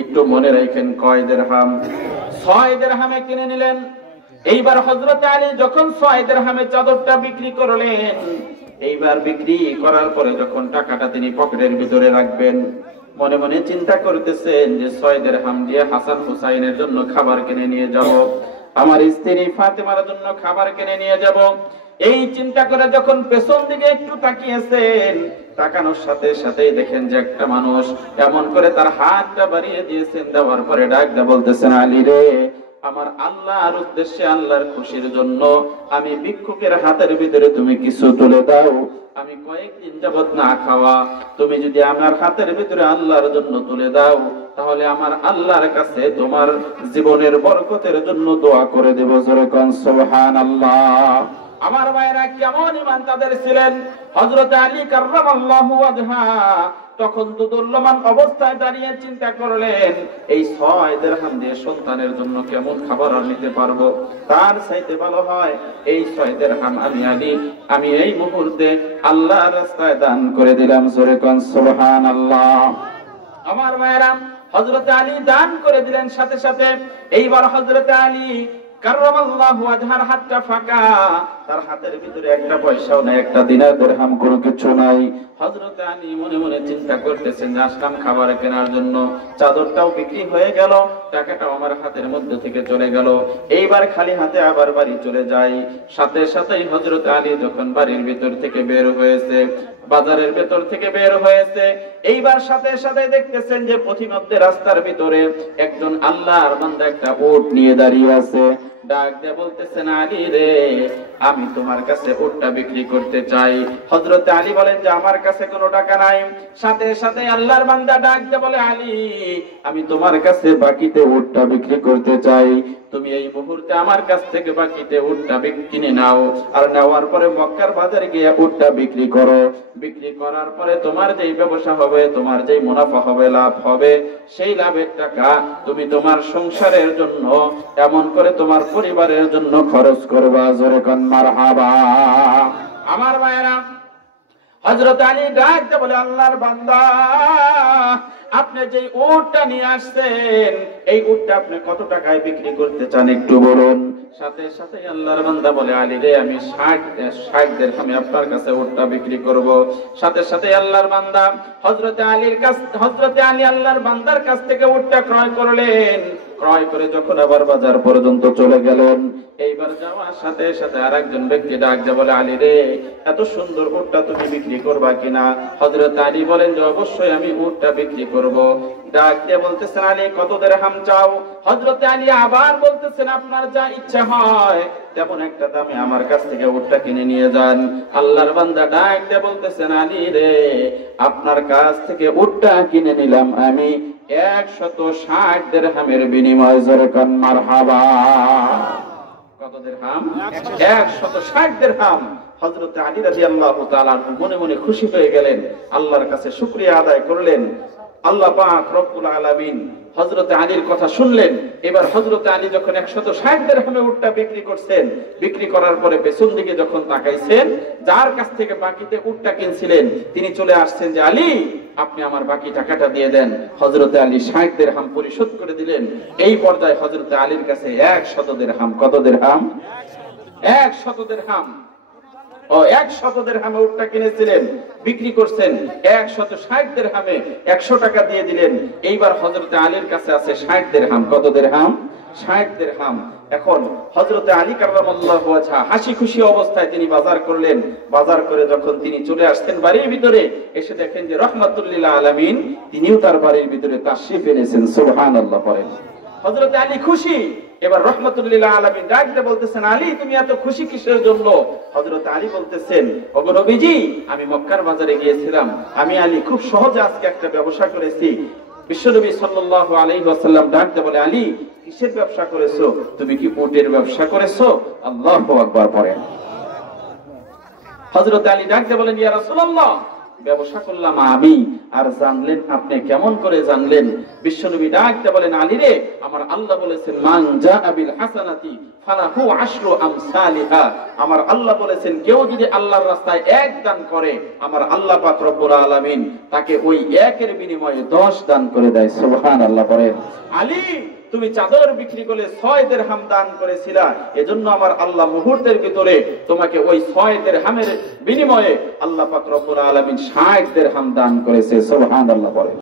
একটু মনে রাখেন, কয় দিরহাম? 6 দিরহামে কিনে নিলেন। এইবার হযরত আলী যখন 6 দিরহামে চাদরটা বিক্রি করলেন, এইবার বিক্রি করার পরে যখন টাকাটা তিনি পকেটের ভিতরে রাখবেন, মনে মনে চিন্তা করতেছেন যে 6 দিরহাম দিয়ে হাসান হুসাইনের জন্য খাবার কিনে নিয়ে যাব, আমার স্ত্রী ফাতেমার জন্য খাবার কিনে নিয়ে যাব। এই চিন্তা করে যখন পেছন দিকে একটু তাকিয়েছেন, তাকানোর সাথে সাথেই দেখেন যে একটা মানুষ এমন করে তার হাতটা বাড়িয়ে দিয়েছেন। দেওয়ার পরে ডাক দিয়ে বলতেছেন, আলী রে, আমার আল্লাহর উদ্দেশ্যে, আল্লাহর খুশির জন্য আমি ভিক্ষুকের হাতের ভিতরে তুমি কিছু তুলে দাও। আমি কয়েকদিন যাবত না খাওয়া, তুমি যদি আমার হাতের ভিতরে আল্লাহর জন্য তুলে দাও, তাহলে আমার আল্লাহর কাছে তোমার জীবনের বরকতের জন্য দোয়া করে দেব। জোরে কোন সুবহানাল্লাহ। আমার ভাইরা, কেমন ঈমান তাদের ছিলেন! হযরত আলী কাররামাল্লাহু ওয়াজহা তখন দুর্লমান অবস্থায় দাঁড়িয়ে চিন্তা করলেন, এই 6 দিরহাম দিয়ে সন্তানের জন্য কেমন খাবার নিতে পারবো? তার চাইতে ভালো হয় এই 6 দিরহাম আমি এই মুহূর্তে আল্লাহর রাস্তায় দান করে দিলাম। জোরে কোন সুবহানাল্লাহ। আমার ভাইরা, হযরত আলী দান করে দিলেন। সাথে সাথে এইবার হযরত আলী কাররামাল্লাহু ওয়াজহার হাতটা ফাঁকা, তার হাতের ভিতরে একটা পয়সাও নাই, একটা দিনার দিরহাম কোনো কিছু নাই। হযরত আলী মনে মনে চিন্তা করতেছেন যে আসলাম খাবার কেনার জন্য, চাদরটাও বিক্রি হয়ে গেল, টাকাটাও আমার হাতের মধ্যে থেকে চলে গেল, এইবার খালি হাতে আবার বাড়ি চলে যাই। সাথে সাথেই হযরত আলী যখন বাড়ির ভিতর থেকে বের হয়েছে, বাজারের ভেতর থেকে বের হয়েছে, এইবার সাথে সাথে দেখতেছেন যে পথিমধ্যে রাস্তার ভিতরে একজন আল্লাহর বান্দা একটা উট নিয়ে দাঁড়িয়ে আছে। ডাক দিয়ে বলতেছেন, আলী রে, আমি তোমার কাছে উটটা বিক্রি করতে চাই। হযরত আলী বলেন যে আমার কাছে কোনো টাকা নাই। সাথে সাথে আল্লাহর বান্দা ডাক দিয়ে বলে, আলী, আমি তোমার কাছে বাকিতে উটটা বিক্রি করতে চাই। তুমি এই মুহূর্তে আমার কাছ থেকে বাকিতে উটটা কিনে নাও, আর নেওয়ার পরে মক্কার বাজারে গিয়ে উটটা বিক্রি করো। বিক্রি করার পরে তোমার যেই ব্যবসা হবে, তোমার যেই মুনাফা হবে, লাভ হবে, সেই লাভের টাকা তুমি তোমার সংসারের জন্য, এমন করে তোমার পরিবারের জন্য খরচ করবা। জোরে কোন মারহাবা। আমার ভাইয়েরা, হযরত আলী ডাক দিয়ে বলে, আল্লাহর বান্দা, আপনি যে উটটা নিয়ে আসছেন, এই উটটা আপনি কত টাকায় বিক্রি করতে চান একটু বলুন। সাথে সাথে আল্লাহর বান্দা বলে, আলী রে, আমি 60 দিরহামে আপনার কাছে উটটা বিক্রি করব। সাথে সাথে আল্লাহর বান্দা হযরত আলী আল্লাহর বান্দার কাছ থেকে উটটা ক্রয় করলেন। ক্রয় করে যখন আবার বাজার পর্যন্ত চলে গেলেন, এইবার যাওয়ার সাথে সাথে আরেকজন ব্যক্তি ডাক দিয়ে বলে, আলী রে, এত সুন্দর উটটা তুমি বিক্রি করবা কিনা? হযরত আলী বলেন যে অবশ্যই আমি উটটা বিক্রি করব। ডাক দিয়ে বলতেছেন, আলী কত দিরহাম চাও? হযরত আলী আবার বলতেছেন, আপনার যা ইচ্ছা হয় তেমন একটা দামে আমার কাছ থেকে উটটা কিনে নিয়ে যান। আল্লাহর বান্দা ডাক দিয়ে বলতেছেন, আলী রে, আপনার কাছ থেকে উটটা কিনে নিলাম আমি 160 দিরহামের বিনিময়ে। জোরে কোন মারহাবা। কত দিরহাম? 160 দিরহাম। হযরত আলী রাদিয়াল্লাহু তাআলা মনে মনে খুশি হয়ে গেলেন, আল্লাহর কাছে শুকরিয়া আদায় করলেন। আল্লাহ পাক রব্বুল আলামিন হযরত আলীর কথা শুনলেন। এবার হযরত আলী যখন 160 দিরহামে উটটা বিক্রি করছেন, বিক্রি করার পরে পেছন দিকে যখন তাকাইছেন, যার কাছ থেকে বাকিতে উটটা কিনছিলেন তিনি চলে আসছেন যে, আলী, আপনি আমার বাকি টাকাটা দিয়ে দেন। হযরত আলী 60 দিরহাম পরিশোধ করে দিলেন। এই পর্যায়ে হযরত আলীর কাছে 100 দিরহাম। কত দিরহাম? 100 দিরহাম। 100 দিরহামে উটটা কিনেছিলেন, বিক্রি করছেন 160 দিরহামে, 100 টাকা দিয়ে দিলেন। এইবার হযরতে আলীর কাছে আছে 60 দিরহাম। কত দিরহাম? 60 দিরহাম। এখন হযরতে আলী কাররামাল্লাহু ওয়াজহা হাসি খুশি অবস্থায় তিনি বাজার করলেন। বাজার করে যখন তিনি চলে আসছেন বাড়ির ভিতরে, এসে দেখেন যে রাহমাতুল লিল আলামিন তিনিও তার বাড়ির ভিতরে তাশরিফ এনেছেন। সুবহানাল্লাহ পড়েন। হযরতে আলী খুশি। এবার রাহমাতুল লিল আলামিন ডাকতে বলতেছেন, আলী তুমি এত খুশি কিসের জন্য? হযরত আলী বলতেছেন, ওগো নবীজি, আমি মক্কার বাজারে গিয়েছিলাম, আমি আলী খুব সহজে আজকে একটা ব্যবসা করেছি। বিশ্বনবী সাল্লাল্লাহু আলাইহি ওয়াসাল্লাম ডাকতে বলে, আলী কিসের ব্যবসা করেছো? তুমি কি উটের ব্যবসা করেছো? আল্লাহু আকবার পড়েন। হযরত আলী ডাকতে বলেন, ইয়া রাসূলুল্লাহ, ব্যবসা করলাম আমি। আর জানলেন আপনি? কেমন করে জানলেন? বিশ্বনবী ডাকতে বলেন, আলী রে, আমার আল্লাহ বলেছেন, মান জাআ বিল হাসানাতি ফালাহু আশরু আমসালিহা। আমার আল্লাহ বলেছেন, কেউ যদি আল্লাহর রাস্তায় 1 দান করে, আমার আল্লাহ পাক রব্বুল আলামিন তাকে ওই 1-এর বিনিময়ে 10 দান করে দেয়। সুবহানাল্লাহ পড়েন। আলী তুমি চাদর বিক্রি করে 6 দিরহাম দান করেছিলা, এজন্য আমার আল্লাহ মুহূর্তের ভিতরে তোমাকে ওই 6 দিরহামের বিনিময়ে আল্লাহ পাক রব্বুল আলামিন 60 দিরহাম দান করেছে। সুবহানাল্লাহ পড়েন।